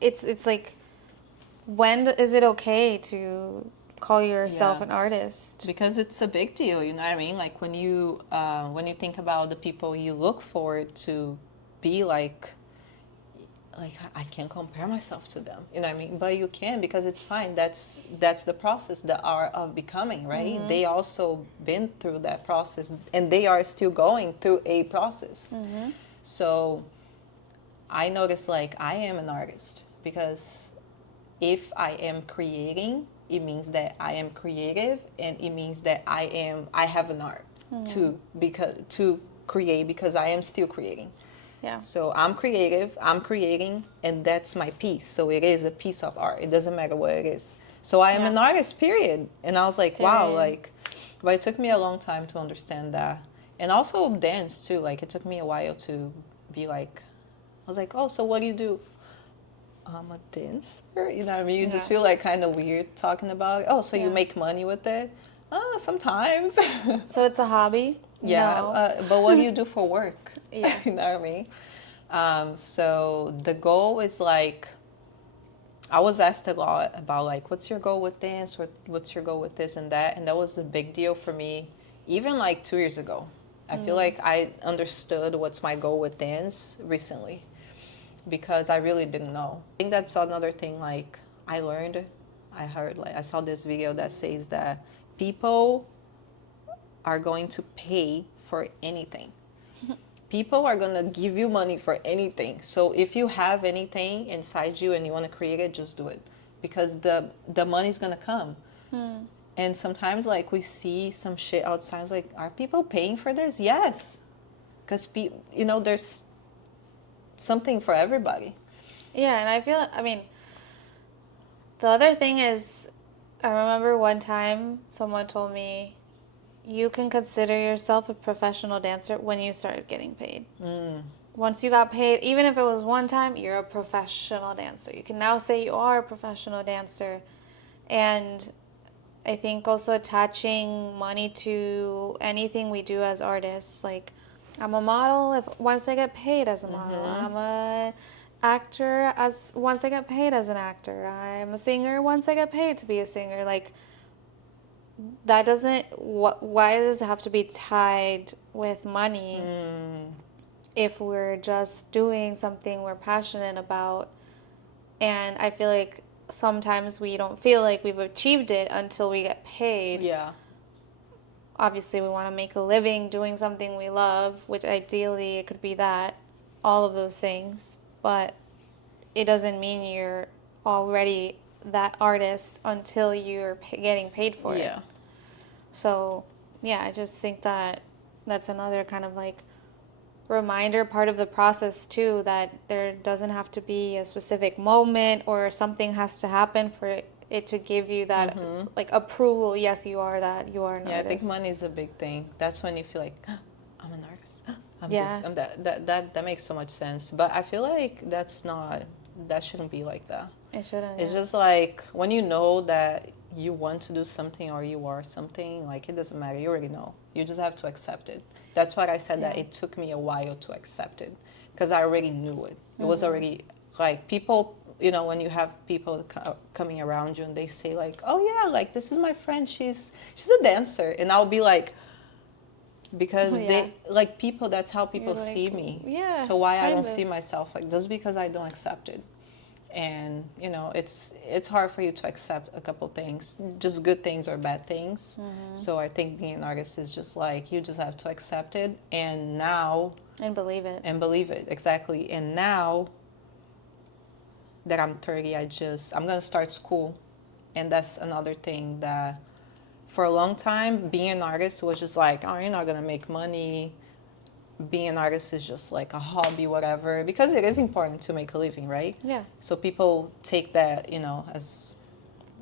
it's like, when is it okay to call yourself Yeah. an artist? Because it's a big deal, you know what I mean? Like when you think about the people you look forward to be like I can't compare myself to them, you know what I mean? But you can, because it's fine. That's the process, the art of becoming, right? They also been through that process, and they are still going through a process. So I notice like I am an artist, because if I am creating, it means that I am creative, and it means that I have an art to create, because I am still creating. Yeah. So I'm creative, I'm creating, and that's my piece. So it is a piece of art. It doesn't matter what it is. So I am an artist, period. And I was like, wow, like, but it took me a long time to understand that. And also dance too. Like, it took me a while to be like, I was like, oh, so what do you do? I'm a dancer. You know what I mean? You just feel like kind of weird talking about it. Oh, so you make money with it? Sometimes. So it's a hobby? Yeah, No. but what do you do for work? Yeah. You know what I mean? So the goal is like, I was asked a lot about like, what's your goal with dance, or what's your goal with this and that, and that was a big deal for me, even like 2 years ago. I feel like I understood what's my goal with dance recently, because I really didn't know. I think that's another thing. Like I learned, I heard, like I saw this video that says that people are going to pay for anything. People are going to give you money for anything. So if you have anything inside you and you want to create it, just do it, because the money's going to come. And sometimes like we see some shit outside, it's like, are people paying for this? Yes, because there's something for everybody. Yeah, and I mean, the other thing is, I remember one time someone told me, you can consider yourself a professional dancer when you started getting paid. Once you got paid, even if it was one time, you're a professional dancer. You can now say you are a professional dancer. And I think also attaching money to anything we do as artists. Like, I'm a model once I get paid as a model. I'm a actor once I get paid as an actor. I'm a singer once I get paid to be a singer. Like, that doesn't, why does it have to be tied with money if we're just doing something we're passionate about? And I feel like sometimes we don't feel like we've achieved it until we get paid. Yeah. Obviously, we want to make a living doing something we love, which ideally it could be that, all of those things. But it doesn't mean you're already that artist until you're getting paid for it. Yeah. So, yeah, I just think that that's another kind of like reminder, part of the process too, that there doesn't have to be a specific moment or something has to happen for it to give you that like approval. Yes, you are that. You are an artist. I think money is a big thing. That's when you feel like, I'm an artist. I'm Yeah. this. I'm that. That makes so much sense. But I feel like that shouldn't be like that. It shouldn't. It's just like when you know that you want to do something or you are something, like it doesn't matter. You already know. You just have to accept it. That's why I said that it took me a while to accept it, because I already knew it. It was already like people, when you have people coming around you and they say like, oh yeah, like this is my friend. She's a dancer. And I'll be like, because they like people, that's how people see me. Yeah. So why I don't see myself like this, because I don't accept it. And it's hard for you to accept a couple things, just good things or bad things. So I think being an artist is just like, you just have to accept it and believe it. Exactly. And now that I'm 30, I'm gonna start school. And that's another thing, that for a long time being an artist was just like, oh, you're not gonna make money. Being an artist is just like a hobby, whatever, because it is important to make a living, right? Yeah. So people take that, as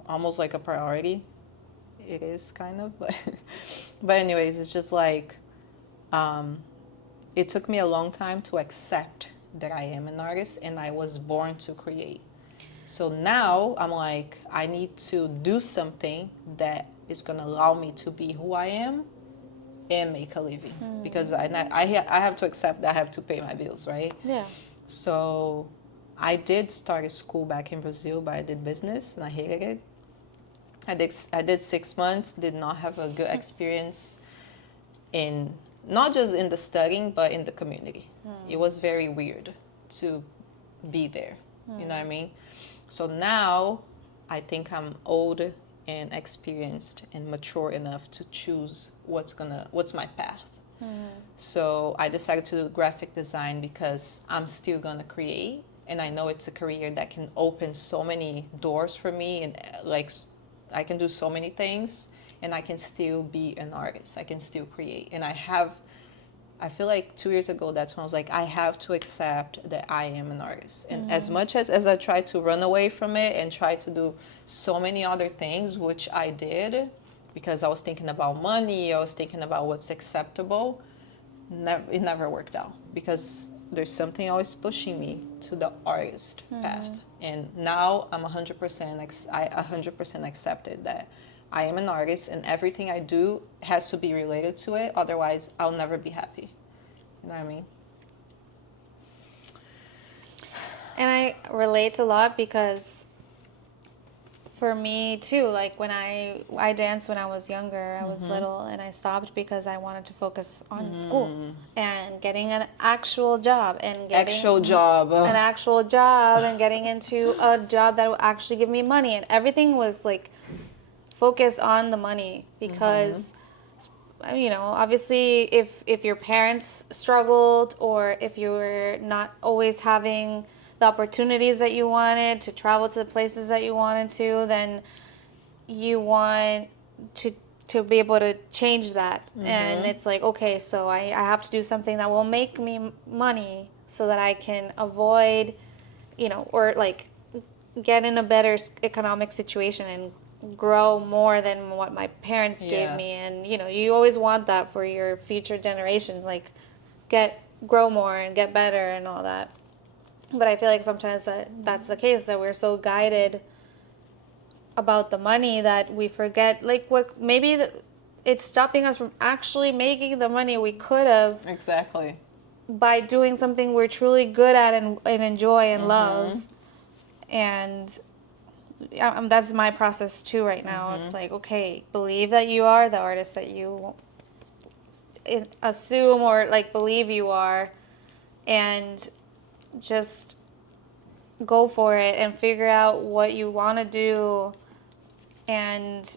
almost like a priority. It is kind of, but anyways, it's just like, it took me a long time to accept that I am an artist and I was born to create. So now I'm like, I need to do something that is going to allow me to be who I am and make a living. Because I have to accept that I have to pay my bills, right? Yeah. So I did start a school back in Brazil, but I did business and I hated it. I did 6 months, did not have a good experience in, not just in the studying, but in the community. It was very weird to be there. You know what I mean? So now I think I'm old and experienced and mature enough to choose what's my path. So I decided to do graphic design because I'm still gonna create, and I know it's a career that can open so many doors for me, and like I can do so many things, and I can still be an artist. I can still create, and I feel like 2 years ago, that's when I was like, I have to accept that I am an artist. And as much as I tried to run away from it and try to do so many other things, which I did, because I was thinking about money, I was thinking about what's acceptable, it never worked out. Because there's something always pushing me to the artist path. And now I'm 100% accepted that I am an artist, and everything I do has to be related to it. Otherwise, I'll never be happy. You know what I mean? And I relate a lot because for me too, like when I danced when I was younger, I was little, and I stopped because I wanted to focus on school and getting an actual job and getting an actual job and getting into a job that would actually give me money, and everything was like focus on the money because you know, obviously if your parents struggled, or if you were not always having the opportunities that you wanted to travel to the places that you wanted to, then you want to be able to change that. And it's like, okay, so I have to do something that will make me money so that I can avoid, you know, or like get in a better economic situation and grow more than what my parents gave me. And you know, you always want that for your future generations, like grow more and get better and all that. But I feel like sometimes that's the case, that we're so guided about the money that we forget like what maybe it's stopping us from actually making the money we could have Exactly. by doing something we're truly good at and enjoy and love. And that's my process too right now. It's like, okay, believe that you are the artist that you assume or like believe you are, and just go for it and figure out what you want to do, and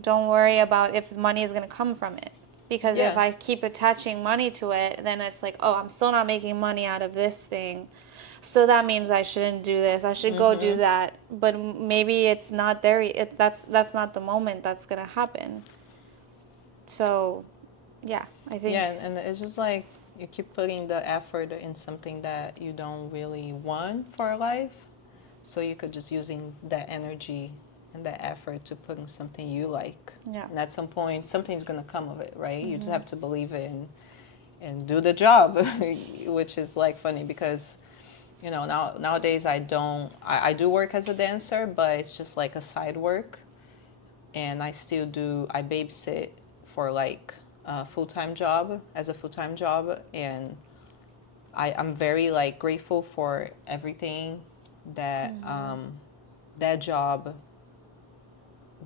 don't worry about if money is going to come from it. Because if I keep attaching money to it, then it's like, oh, I'm still not making money out of this thing, so that means I shouldn't do this. I should go do that. But maybe it's not there. That's not the moment that's going to happen. So, yeah, I think. Yeah, and it's just like you keep putting the effort in something that you don't really want for life. So you could just using that energy and that effort to put in something you like. Yeah. And at some point, something's going to come of it, right? You just have to believe it and do the job, which is like funny because, you know, nowadays I do work as a dancer, but it's just like a side work. And I babysit for like a full-time job, and I'm very like grateful for everything that that job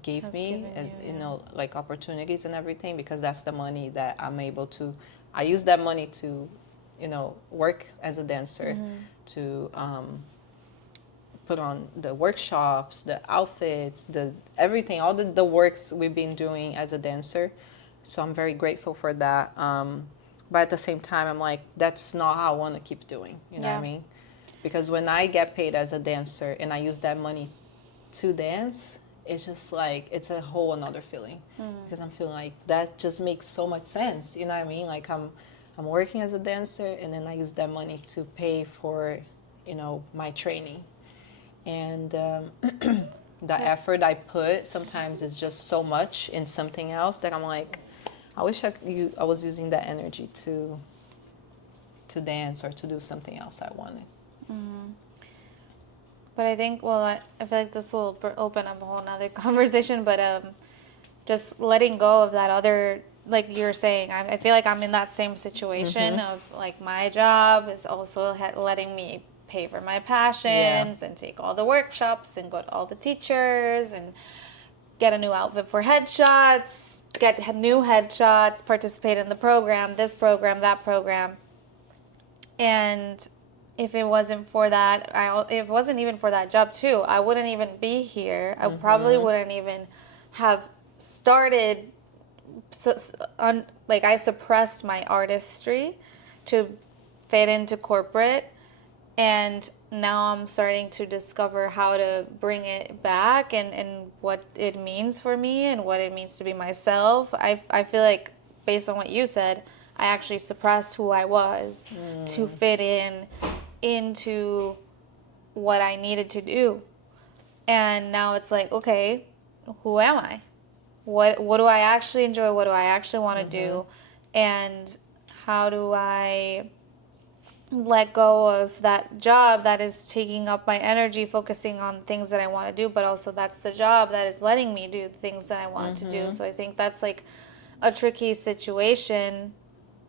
gave me, as you know, like opportunities and everything, because that's the money that I'm able to, I use that money to, you know, work as a dancer, to put on the workshops, the outfits, the everything, all the works we've been doing as a dancer. So I'm very grateful for that. But at the same time, I'm like, that's not how I want to keep doing. You know what I mean? Because when I get paid as a dancer and I use that money to dance, it's just like, it's a whole another feeling. Because I'm feeling like that just makes so much sense. You know what I mean? Like I'm working as a dancer, and then I use that money to pay for, you know, my training. And the effort I put sometimes is just so much in something else that I'm like, I wish I was using that energy to to dance or to do something else I wanted. But I think, well, I feel like this will open up a whole nother conversation, but just letting go of that other, like you're saying, I feel like I'm in that same situation of like my job is also letting me pay for my passions and take all the workshops and go to all the teachers and get a new outfit for headshots, get new headshots, participate in the program, this program, that program. And if it wasn't for that, if it wasn't even for that job too, I wouldn't even be here. I probably wouldn't even have started. Like I suppressed my artistry to fit into corporate, and now I'm starting to discover how to bring it back and what it means for me and what it means to be myself. I feel like based on what you said, I actually suppressed who I was to fit into what I needed to do. And now it's like, okay, who am I? What do I actually enjoy? What do I actually want to do? And how do I let go of that job that is taking up my energy, focusing on things that I want to do, but also that's the job that is letting me do the things that I want to do. So I think that's like a tricky situation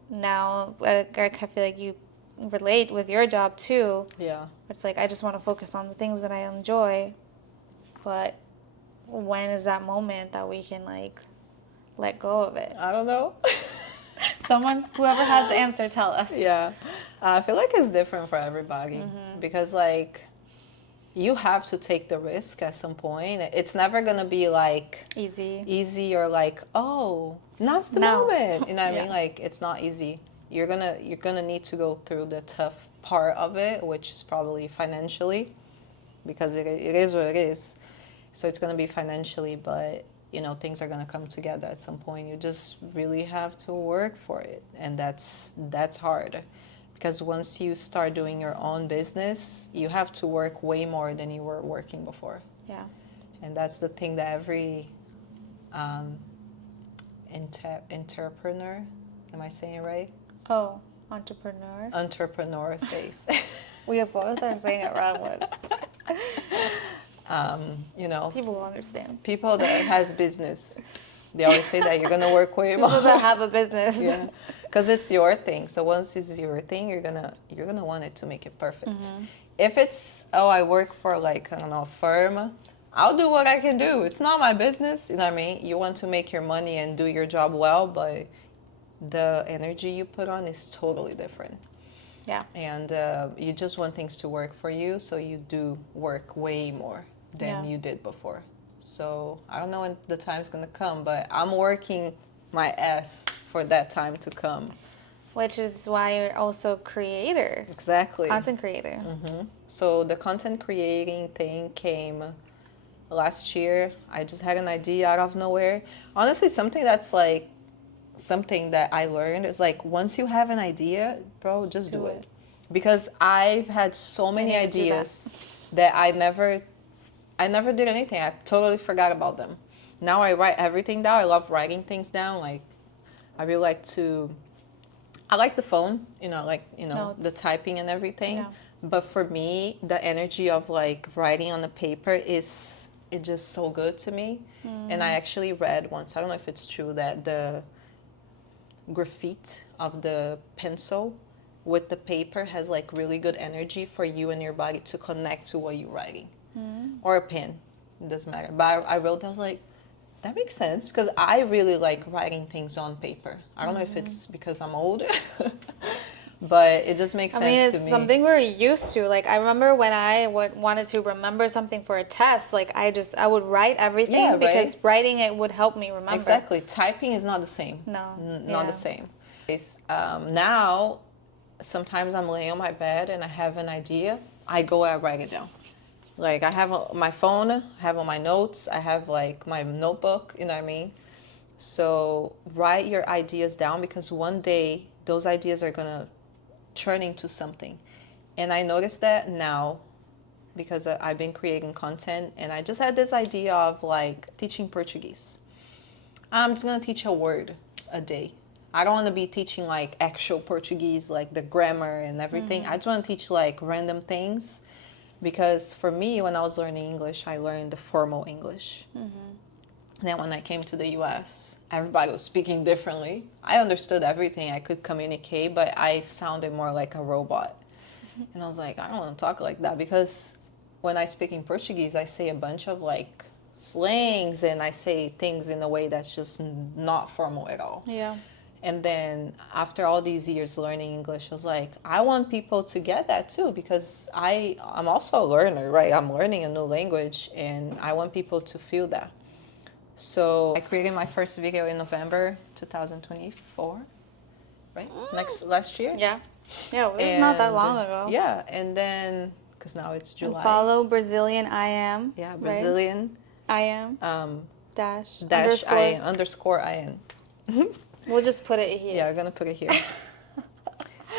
now. I feel like you relate with your job too. Yeah. It's like I just want to focus on the things that I enjoy, but when is that moment that we can like let go of it? I don't know. Whoever has the answer, tell us. Yeah. I feel like it's different for everybody because like you have to take the risk at some point. It's never going to be like easy or like, oh, now's the moment. You know what I mean? Like it's not easy. You're going to need to go through the tough part of it, which is probably financially, because it is what it is. So it's going to be financially, but you know, things are going to come together at some point. You just really have to work for it. And that's hard. Because once you start doing your own business, you have to work way more than you were working before. Yeah. And that's the thing that every entrepreneur, am I saying it right? Oh, entrepreneur. Entrepreneur says. We both are saying it wrong words. You know, people will understand. People that has business, they always say that you're gonna work way more. People that have a business. Yeah, because it's your thing. So once it's your thing, you're gonna want it to make it perfect. If it's I work for like I don't know a firm, I'll do what I can do. It's not my business. You know what I mean? You want to make your money and do your job well, but the energy you put on is totally different. Yeah. And you just want things to work for you, so you do work way more than you did before. So I don't know when the time's gonna come, but I'm working my ass for that time to come. Which is why you're also creator. Exactly. Content creator. So the content creating thing came last year. I just had an idea out of nowhere. Honestly, something that I learned is like once you have an idea, bro, just do it. Because I've had so many ideas that I never did anything. I totally forgot about them. Now I write everything down. I love writing things down. Like I like the phone, Notes. the typing and everything. Yeah. But for me, the energy of like writing on the paper it's just so good to me. And I actually read once, I don't know if it's true, that the graphite of the pencil with the paper has like really good energy for you and your body to connect to what you're writing. Or a pen, it doesn't matter. But I wrote, I was like, that makes sense, because I really like writing things on paper. I don't know if it's because I'm old, but it just makes sense to me. I mean, it's something we're used to. Like, I remember when I wanted to remember something for a test, like, I would write everything because writing it would help me remember. Exactly. Typing is not the same. No. Not the same. Now, sometimes I'm laying on my bed and I have an idea. I go and I write it down. Like I have my phone, I have on my notes, I have like my notebook, you know what I mean? So write your ideas down, because one day those ideas are gonna turn into something. And I noticed that now because I've been creating content, and I just had this idea of like teaching Portuguese. I'm just gonna teach a word a day. I don't want to be teaching like actual Portuguese, like the grammar and everything. I just want to teach like random things, because for me, when I was learning English, I learned the formal English. Then when I came to the US, everybody was speaking differently. I understood everything, I could communicate, but I sounded more like a robot. And I was like, I don't want to talk like that, because when I speak in Portuguese, I say a bunch of like slangs and I say things in a way that's just not formal at all. Yeah. And then after all these years learning English, I was like, I want people to get that too, because I'm also a learner, right? I'm learning a new language and I want people to feel that. So I created my first video in November 2024, right? Last year. Yeah. Yeah, it was not that long ago. Yeah, and then, because now it's And July. follow Brazilian I am. Yeah, right? Brazilian I am. dash Underscore. I underscore IN. We'll just put it here. Yeah, I'm gonna put it here.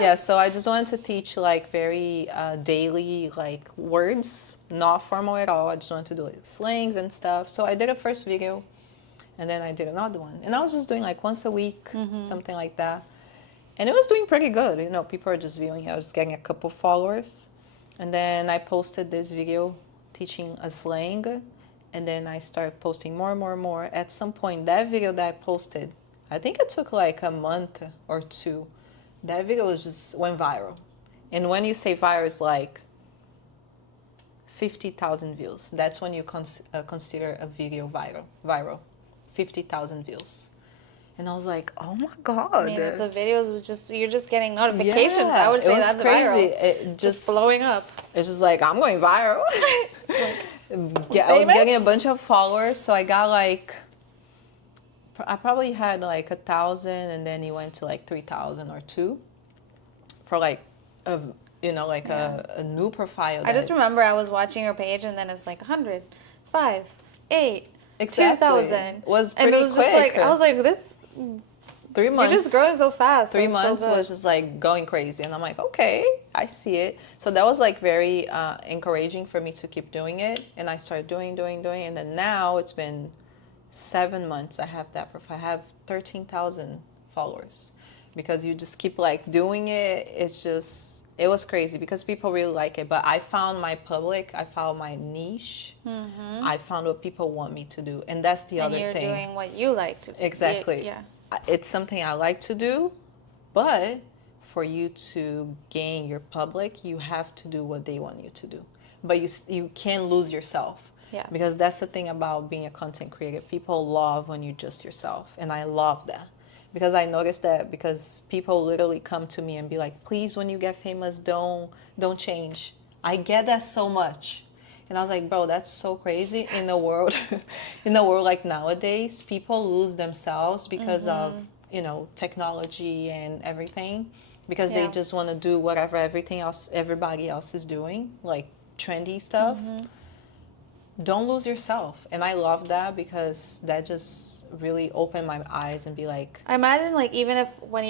Yeah, so I just wanted to teach like very daily like words, not formal at all. I just wanted to do like slangs and stuff. So I did a first video, and then I did another one, and I was just doing like once a week, something like that, and it was doing pretty good. You know, people are just viewing it. I was getting a couple followers, and then I posted this video teaching a slang, and then I started posting more and more and more. At some point, that video that I posted, I think it took like a month or two. That video just went viral. And when you say viral, it's like 50,000 views. That's when you consider a video viral. 50,000 views. And I was like, oh my God. I mean, if the videos was just, you're just getting notifications. Yeah, I would say it was that's crazy. viral. It Just blowing up. It's just like, I'm going viral. Yeah, I was getting a bunch of followers. So I got like, I probably had like 1,000, and then it went to like 3,000 or 2 for like a a new profile. I just remember I was watching your page, and then it's like 100, 5, 8, exactly. 2,000. Was pretty and it was quick. Just like, I was like, this. 3 months. You're just growing so fast. 3 months so was just like going crazy, and I'm like, okay, I see it. So that was like very encouraging for me to keep doing it, and I started doing, and then now it's been 7 months. I have that profile. I have 13,000 followers, because you just keep like doing it. It was crazy because people really like it. But I found my public. I found my niche. I found what people want me to do, and that's the other thing. And you're doing what you like to do. Exactly. Yeah. It's something I like to do, but for you to gain your public, you have to do what they want you to do. But you can't lose yourself. Yeah. Because that's the thing about being a content creator. People love when you're just yourself, and I love that. Because I noticed that, because people literally come to me and be like, please, when you get famous, don't change. I get that so much. And I was like, bro, that's so crazy. In the world like nowadays, people lose themselves because of, technology and everything, because they just want to do whatever everybody else is doing, like trendy stuff. Don't lose yourself. And I love that, because that just really opened my eyes and be like, I imagine like even if when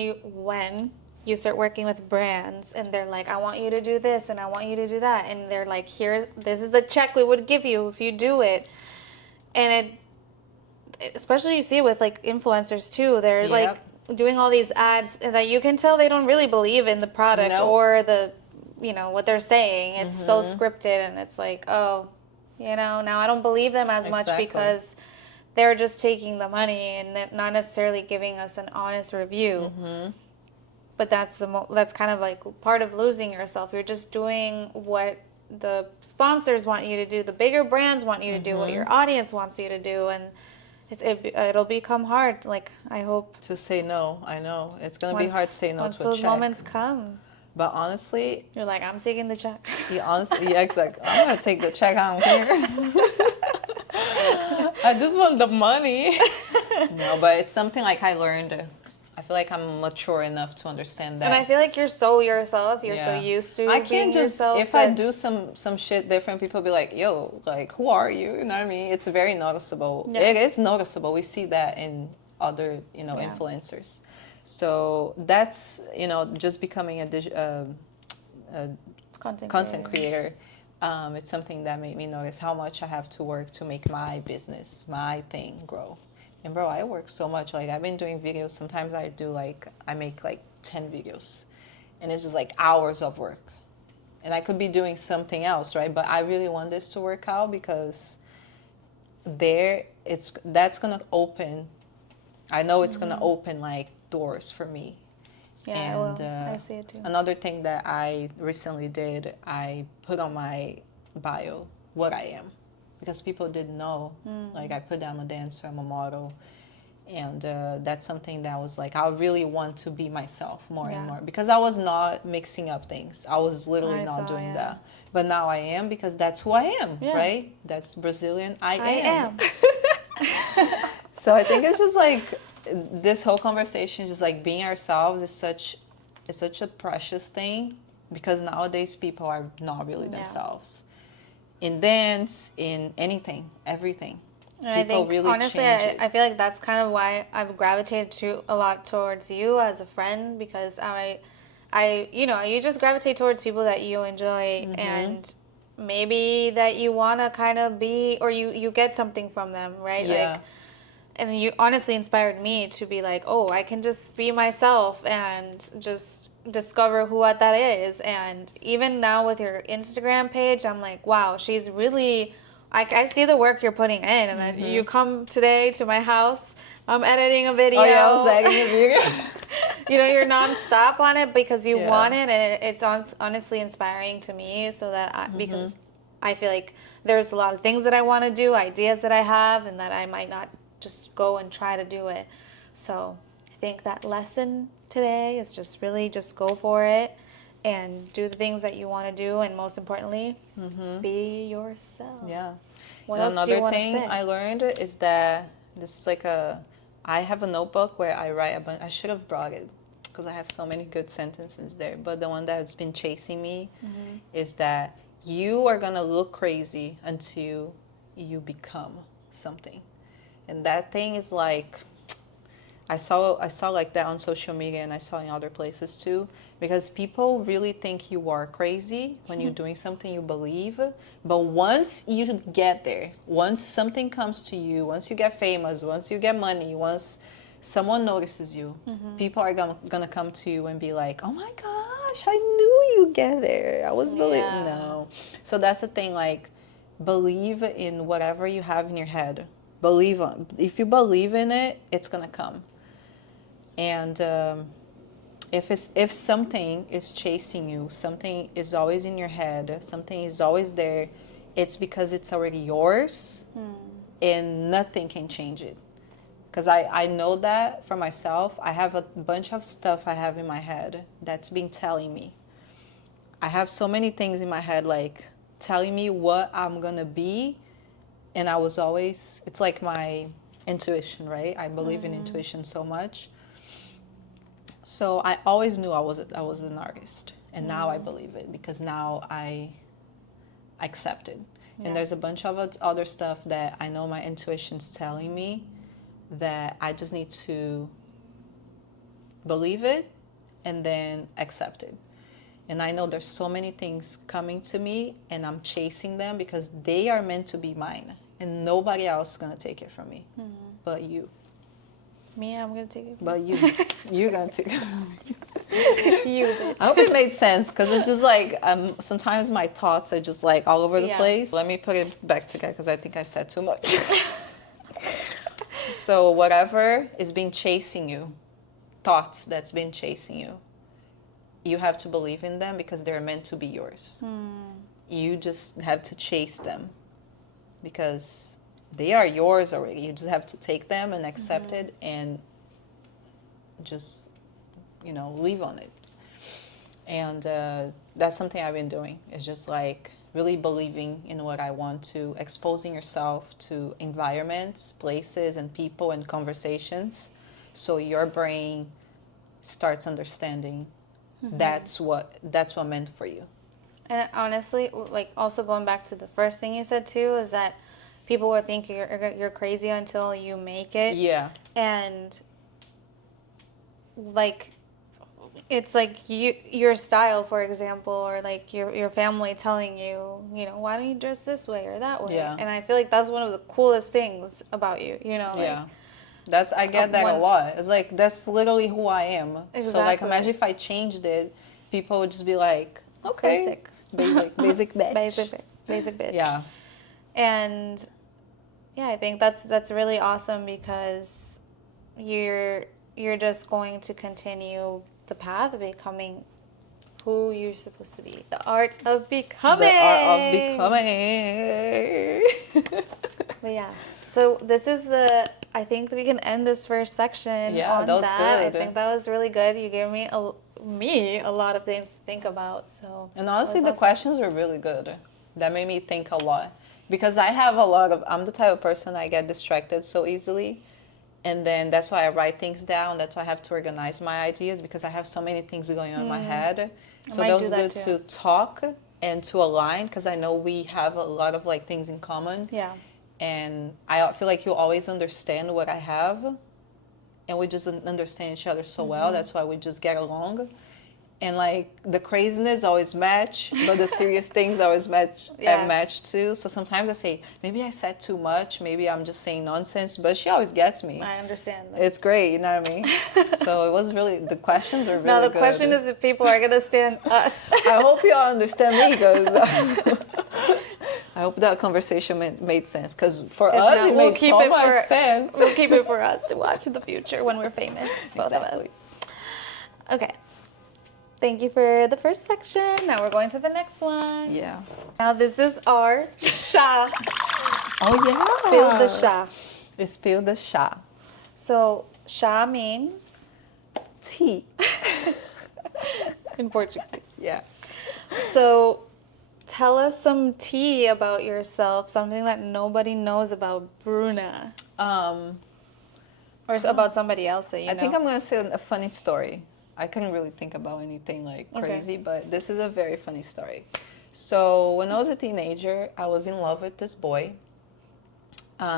you start working with brands and they're like, I want you to do this and I want you to do that, and they're like, here, this is the check we would give you if you do it. And especially you see with like influencers too, they're like doing all these ads that you can tell they don't really believe in the product or the what they're saying. It's so scripted, and it's like, oh, now I don't believe them as much, because they're just taking the money and not necessarily giving us an honest review. But that's that's kind of like part of losing yourself. You're just doing what the sponsors want you to do, the bigger brands want you to do, what your audience wants you to do, and it'll become hard. Like, I hope to say no. I know it's gonna be hard to say no to a check. Once those moments come. But honestly, you're like, I'm taking the check. Yeah, exactly. I'm gonna take the check. I don't care. I just want the money. No, but it's something like I learned. I feel like I'm mature enough to understand that. And I feel like you're so yourself. You're so used to I can't being just yourself. If I do some shit different, people be like, yo, like, who are you? You know what I mean? It's very noticeable. Yeah. It is noticeable. We see that in other influencers. So that's just becoming a content creator. It's something that made me notice how much I have to work to make my business, my thing grow. And bro, I work so much. Like I've been doing videos. Sometimes I make like 10 videos, and it's just like hours of work. And I could be doing something else, right? But I really want this to work out because that's gonna open. I know it's gonna open like doors for me. Yeah, And I see it too. another thing that I recently did, I put on my bio what I am, because people didn't know. Like I put I'm a dancer, I'm a model, and that's something that was like I really want to be myself more and more, because I was not mixing up things. I was literally not doing that. But now I am, because that's who I am, right? That's Brazilian. I am. So I think it's just like this whole conversation, just like being ourselves is such a precious thing, because nowadays people are not really themselves. In dance, in anything, everything. And I think, really honestly, I feel like that's kind of why I've gravitated a lot towards you as a friend, because you just gravitate towards people that you enjoy and maybe that you want to kind of be, or you get something from them, right? Yeah. Like, and you honestly inspired me to be like, oh, I can just be myself and just discover who that is. And even now with your Instagram page, I'm like, wow, she's really... I see the work you're putting in, and then you come today to my house. I'm editing a video. Oh yeah, I was editing a video. You're nonstop on it because you want it, and it's honestly inspiring to me. So that because I feel like there's a lot of things that I want to do, ideas that I have, and that I might not just go and try to do it. So I think that lesson today is just really just go for it and do the things that you want to do, and most importantly, be yourself. Yeah. What and else another do you want to thing say? I learned is that this is like I have a notebook where I write a bunch. I should have brought it because I have so many good sentences there. But the one that's been chasing me is that you are gonna look crazy until you become something. And that thing is like, I saw like that on social media, and I saw in other places too, because people really think you are crazy when you're doing something you believe. But once you get there, once something comes to you, once you get famous, once you get money, once someone notices you, people are gonna come to you and be like, oh my gosh, I knew you'd get there. I was believing. No. So that's the thing, like, believe in whatever you have in your head. If you believe in it, it's gonna come. And if something is chasing you, something is always in your head, something is always there, it's because it's already yours, and nothing can change it. Because I know that for myself. I have a bunch of stuff I have in my head that's been telling me. I have so many things in my head, like telling me what I'm gonna be. And I was always, it's like my intuition, right? I believe in intuition so much. So I always knew I was an artist, and now I believe it, because now I accept it. And there's a bunch of other stuff that I know my intuition's telling me, that I just need to believe it and then accept it. And I know there's so many things coming to me, and I'm chasing them because they are meant to be mine, and nobody else is gonna take it from me, but you. Me, I'm gonna take it. But you're gonna take it. You, bitch. I hope it made sense, because it's just like sometimes my thoughts are just like all over the place. Let me put it back together, because I think I said too much. So whatever is been chasing you, thoughts that's been chasing you, you have to believe in them, because they're meant to be yours. You just have to chase them, because they are yours already. You just have to take them and accept it, and just, live on it. And that's something I've been doing. It's just like really believing in what I want to, exposing yourself to environments, places, and people and conversations, so your brain starts understanding that's what meant for you. And honestly, like, also going back to the first thing you said too, is that people will think you're crazy until you make it. Yeah. And like, it's like your style, for example, or like your family telling you, why don't you dress this way or that way? Yeah. And I feel like that's one of the coolest things about you, like, I get that a lot. It's like, that's literally who I am. Exactly. So like, imagine if I changed it, people would just be like, okay, basic bitch. Basic bitch. Yeah. And yeah, I think that's really awesome because you're just going to continue the path of becoming who you're supposed to be. The art of becoming. The art of becoming. But yeah, so this is I think we can end this first section Yeah, on that was that. good. I think that was really good. You gave me a lot of things to think about. So And honestly, that the was awesome. questions were really good. That made me think a lot. Because I'm the type of person I get distracted so easily. And then that's why I write things down. That's why I have to organize my ideas because I have so many things going on in my head. So might that do was that good too. to talk and to align because I know we have a lot of like things in common. Yeah. And I feel like you always understand what I have. And we just understand each other so well. That's why we just get along. And like the craziness always match, but the serious things always match match too. So sometimes I say, maybe I said too much, maybe I'm just saying nonsense, but she always gets me. I understand that. It's great, you know what I mean? So it was really, the questions are really Now the good. question is if people are gonna stand us. I hope you all understand me because I hope that conversation made sense because for us not, it we'll made keep so it much sense. We'll keep it for us to watch in the future when we're famous, both of us. Okay. Thank you for the first section. Now we're going to the next one. Yeah. Now this is our sha. Oh yeah. Spill the sha. Spill the sha. So sha means Tea. in Portuguese. Yeah. So tell us some tea about yourself, something that nobody knows about Bruna. Or about somebody else that you know. I think I'm going to say a funny story. I couldn't really think about anything like crazy, but this is a very funny story. So when I was a teenager, I was in love with this boy.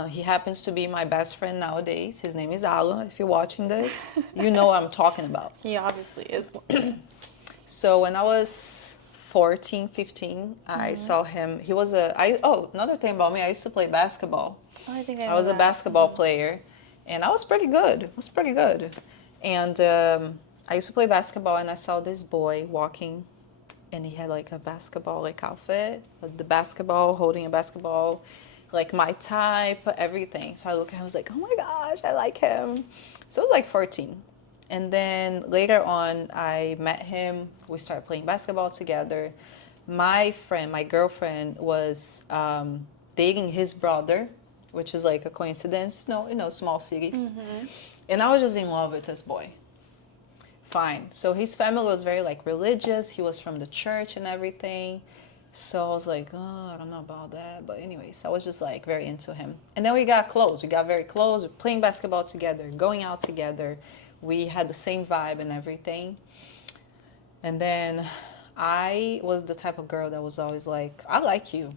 He happens to be my best friend nowadays. His name is Alan. If you're watching this, you know what I'm talking about. He obviously is. So when I was 14, 15, I saw him. He was another thing about me, I used to play basketball. Oh, I think I was a basketball player, and I was pretty good. And I used to play basketball, and I saw this boy walking, and he had like a basketball like outfit, with the basketball, holding a basketball, like my type, everything. So I looked at him, I was like, oh my gosh, I like him. So I was like 14. And then later on, I met him. We started playing basketball together. My girlfriend, was dating his brother, which is like a coincidence, small cities. And I was just in love with this boy. Fine. So his family was very like religious. He was from the church and everything. So I was like, oh, I don't know about that. But anyways, I was just like very into him. And then we got close. We got very close. We're playing basketball together, going out together. We had the same vibe and everything. And then I was the type of girl that was always like, I like you.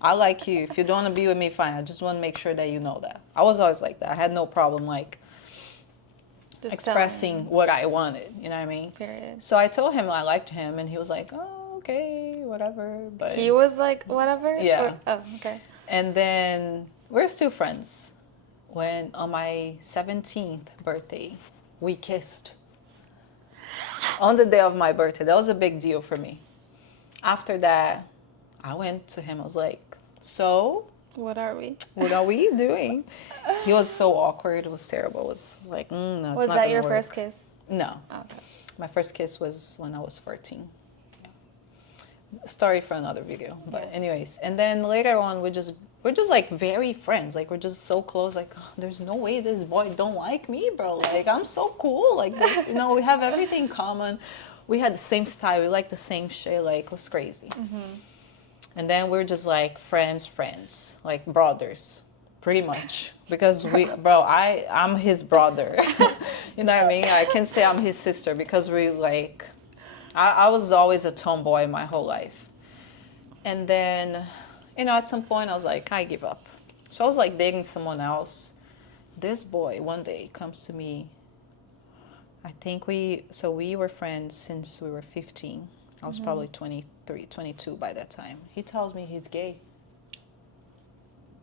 I like you. If you don't want to be with me, fine. I just want to make sure that you know that. I was always like that. I had no problem like just expressing what I wanted. You know what I mean? Period. So I told him I liked him, and he was like, oh, okay, whatever. But he was like, whatever? Yeah. Oh, okay. And then we're still friends. When on my 17th birthday, we kissed. On the day of my birthday. That was a big deal for me. After that, I went to him. I was like, so? What are we? What are we doing? He was so awkward. It was terrible. It was like, no. Was that your first kiss? No. Oh, okay. My first kiss was when I was 14. Story for another video. But anyways, and then later on, we're just like very friends. Like we're just so close. Like there's no way this boy don't like me, bro. Like I'm so cool. Like this, we have everything in common. We had the same style. We like the same shit. Like it was crazy. And then we're just like friends, like brothers, pretty much. Because I'm his brother. You know what I mean? I can say I'm his sister because we like. I was always a tomboy my whole life. And then, at some point I was like, I give up. So I was like dating someone else. This boy one day comes to me. I think we were friends since we were 15. I was probably 23, 22 by that time. He tells me he's gay.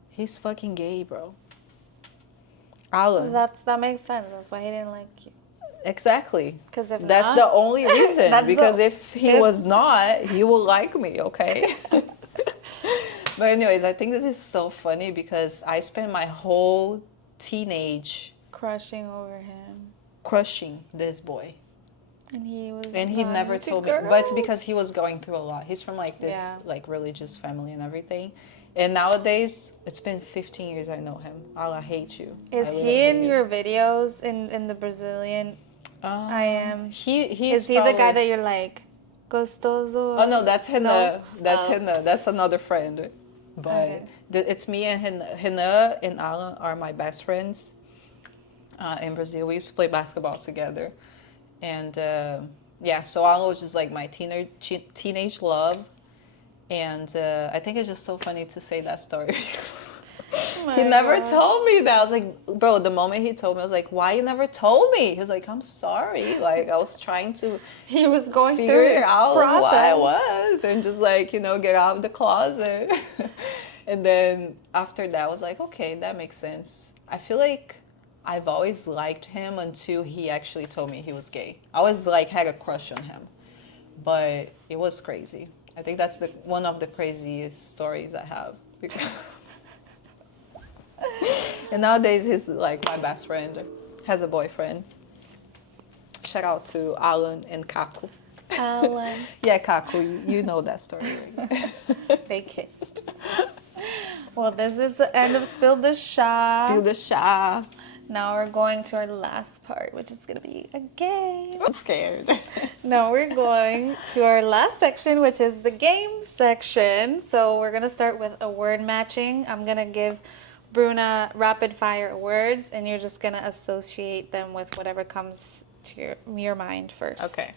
He's fucking gay, bro. Alan. That makes sense. That's why he didn't like you. Exactly. Because if That's not, the only reason. That's Because the- if he was not, he would like me, okay? But anyways, I think this is so funny because I spent my whole teenage crushing over him, crushing this boy. and He never told me, but it's because he was going through a lot. He's from like this like religious family and everything. And nowadays, it's been 15 years I know him. I hate you. Is he in your videos in the Brazilian? I am. Is he the guy that you're like, gostoso? Oh no, that's Hina. No? That's Hina. That's another friend. But it's me and Hina and Alan are my best friends in Brazil. We used to play basketball together. And yeah, so Alan was just like my teenage love. And I think it's just so funny to say that story. He never told me that. I was like, bro, the moment he told me, I was like, why you never told me? He was like, I'm sorry. Like, I was trying to He was going figure through his out process. why I was and just like, get out of the closet. And then after that, I was like, okay, that makes sense. I feel like I've always liked him until he actually told me he was gay. I always like had a crush on him, but it was crazy. I think that's one of the craziest stories I have. And nowadays he's like my best friend, has a boyfriend. Shout out to Alan and Kaku. Alan. Yeah, Kaku, you know that story. Right? They kissed. Well, this is the end of Spill the Sha. Spill the Sha. Now we're going to our last part, which is going to be a game. I'm scared. No, we're going to our last section, which is the game section. So we're going to start with a word matching. I'm going to give Bruna rapid fire words, and you're just going to associate them with whatever comes to your mind first. Okay.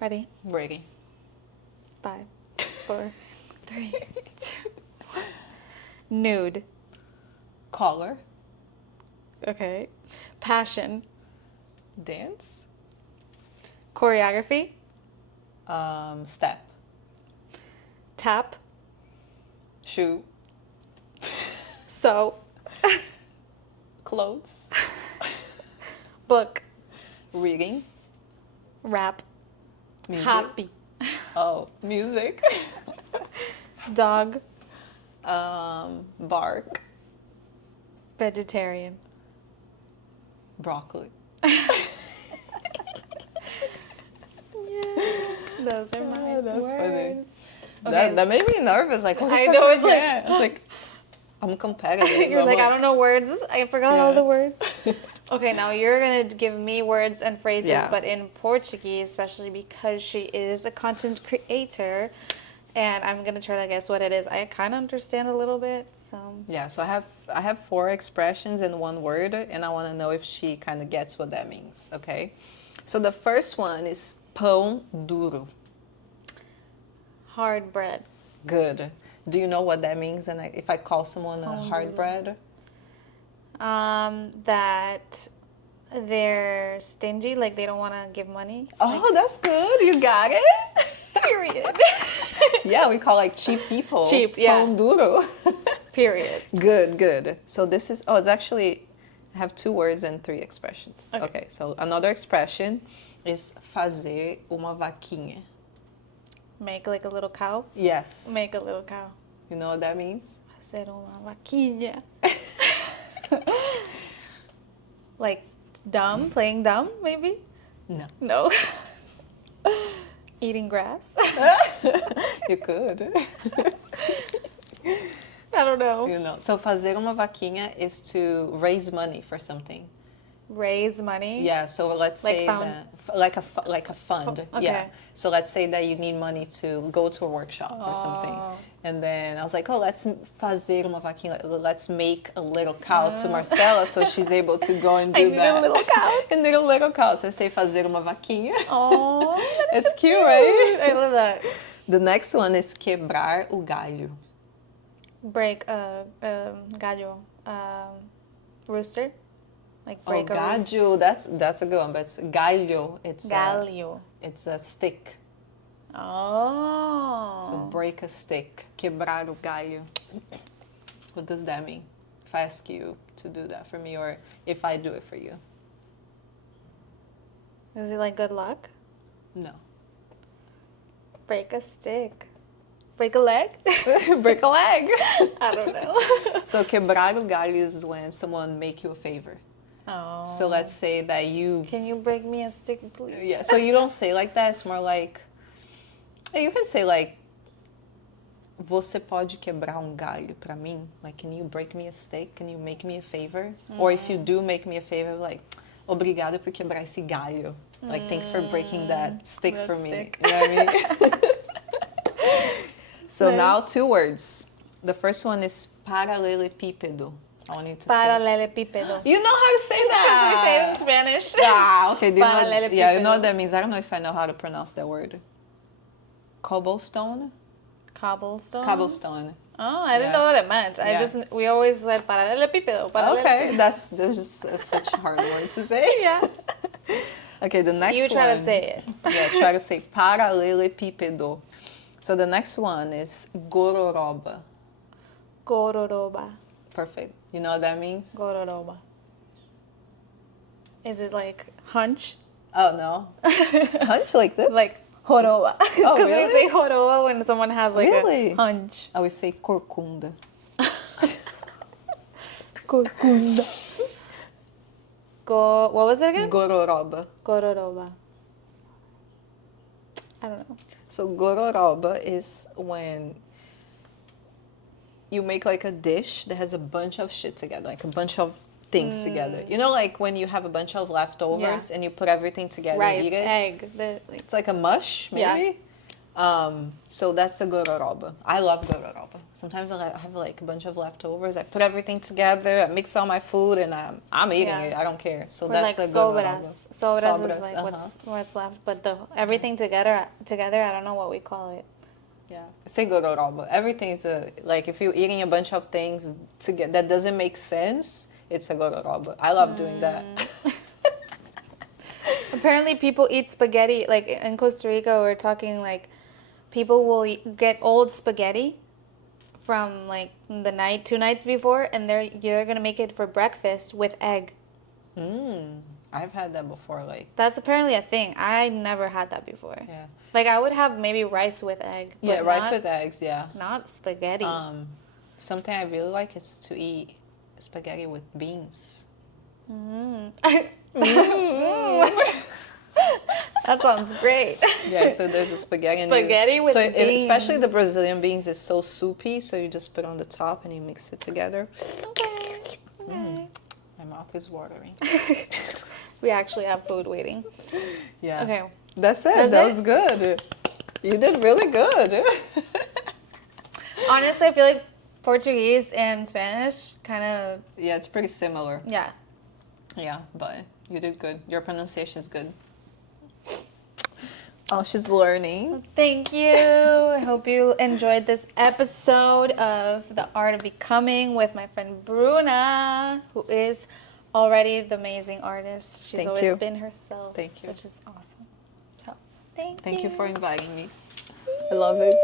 Ready? Ready. 5, 4, 3, 2, 1. Nude. Collar. Okay. Passion. Dance. Choreography. Step. Tap. Shoe. So. Clothes. Book. Reading. Rap. Music. Happy. Oh, music. Dog. Bark. Vegetarian. Broccoli. Yeah. Those are my that's words. funny. Okay. That made me nervous. Like, what the I fuck know, are it's we like- at? It's like, I'm competitive. You're I'm like, I don't know words. I forgot all Yeah. the words. Okay, now you're going to give me words and phrases, Yeah. but in Portuguese, especially because she is a content creator. And I'm going to try to guess what it is. I kind of understand a little bit, so. Yeah, so I have 4 expressions in one word, and I want to know if she kind of gets what that means, okay? So the first one is pão duro. Hard bread. Good. Do you know what that means? And if I call someone a Pão hard duro. bread? That they're stingy, like they don't want to give money. Oh, that's good. You got it. Period. Yeah, we call like cheap people. Cheap, yeah. Pão duro. Period. Good. So this is, it's actually, I have 2 words and 3 expressions. Okay, so another expression is fazer uma vaquinha. Make like a little cow. Yes. Make a little cow. You know what that means? Fazer uma vaquinha. Like dumb, playing dumb, maybe? No. No. Eating grass. You could. I don't know. You know. So fazer uma vaquinha is to raise money for something. Raise money. Yeah, so let's Like say found- that like a fund. Okay. Yeah. So let's say that you need money to go to a workshop or something. And then I was like, oh, let's fazer uma vaquinha. Let's make a little cow to Marcela so she's able to go and do need that. a little cow. I need a little cow. So I say fazer uma vaquinha. Oh, It's cute, right? I love that. The next one is quebrar o galho. Break a gallo, rooster, like Oh, break a rooster. galho, that's a good one, but it's galho. It's Gallo. it's a stick. Oh. So break a stick. Quebrar o galho. What does that mean? if I ask you to do that for me or if I do it for you? Is it like good luck? No. Break a stick. Break a leg? Break a leg. I don't know. So quebrar o galho is when someone make you a favor. Oh. So let's say that you... Can you break me a stick, please? Yeah, so you don't say like that. It's more like... You can say like... Você pode quebrar galho pra mim? Like, can you break me a stick? Can you make me a favor? Or if you do make me a favor, like... Obrigado por quebrar esse galho. Like, thanks for breaking that stick that for me. stick. You know what I mean? So Nice. now 2 words. The first one is paralelepípedo. I want you to say. Paralelepípedo. You know how to say that. We say it in Spanish. Ah, okay. Do you know, yeah, you know Paralelepípedo. what that means. I don't know if I know how to pronounce that word. Cobblestone? Cobblestone. Cobblestone. Oh, I didn't Yeah. know what it meant. Yeah. We always said paralelepípedo. Okay, that's just such a hard word to say. Yeah. Okay, the next one. You try to say it. Yeah, try to say paralelepípedo. So the next one is gororoba. Gororoba. Perfect. You know what that means? Gororoba. Is it like hunch? Oh, no. Hunch like this? Like joroba. Because really? we say joroba when someone has like Really? a hunch. I would say corcunda. Corcunda. What was it again? Gororoba. Gororoba. I don't know. So gororoba is when you make like a dish that has a bunch of shit together, like a bunch of things together. You know, like when you have a bunch of leftovers and you put everything together Rice, and eat it? egg. It's like a mush, maybe? So that's a gororoba. I love gororoba. Sometimes I have like a bunch of leftovers. I put everything together, I mix all my food, and I'm eating it. I don't care. So Or that's like a gororoba. sobras is like what's left. But everything together, I don't know what we call it. Yeah, I say gororoba. Everything's like if you're eating a bunch of things together that doesn't make sense, it's a gororoba. I love doing that. Apparently, people eat spaghetti. Like in Costa Rica, we're talking like people will get old spaghetti from like the night 2 nights before, and you're gonna make it for breakfast with egg. I've had that before. Like That's apparently a thing. I never had that before. yeah, Like I would have maybe rice with egg. But yeah, rice not, with eggs. Yeah. not spaghetti. Something I really like is to eat spaghetti with beans. That sounds great. Yeah, so there's a spaghetti. Spaghetti with beans. Especially the Brazilian beans is so soupy, so you just put on the top and you mix it together. Okay. My mouth is watering. We actually have food waiting. Yeah. Okay. That's it. That's That it? was good. You did really good. Honestly, I feel like Portuguese and Spanish kind of, Yeah, it's pretty similar. yeah. Yeah, but you did good. Your pronunciation is good. Oh, she's learning. Thank you. I hope you enjoyed this episode of The Art of Becoming with my friend Bruna, who is already the amazing artist. She's Thank always you. been herself. Thank you. Which is awesome. So, Thank you for inviting me. I love it.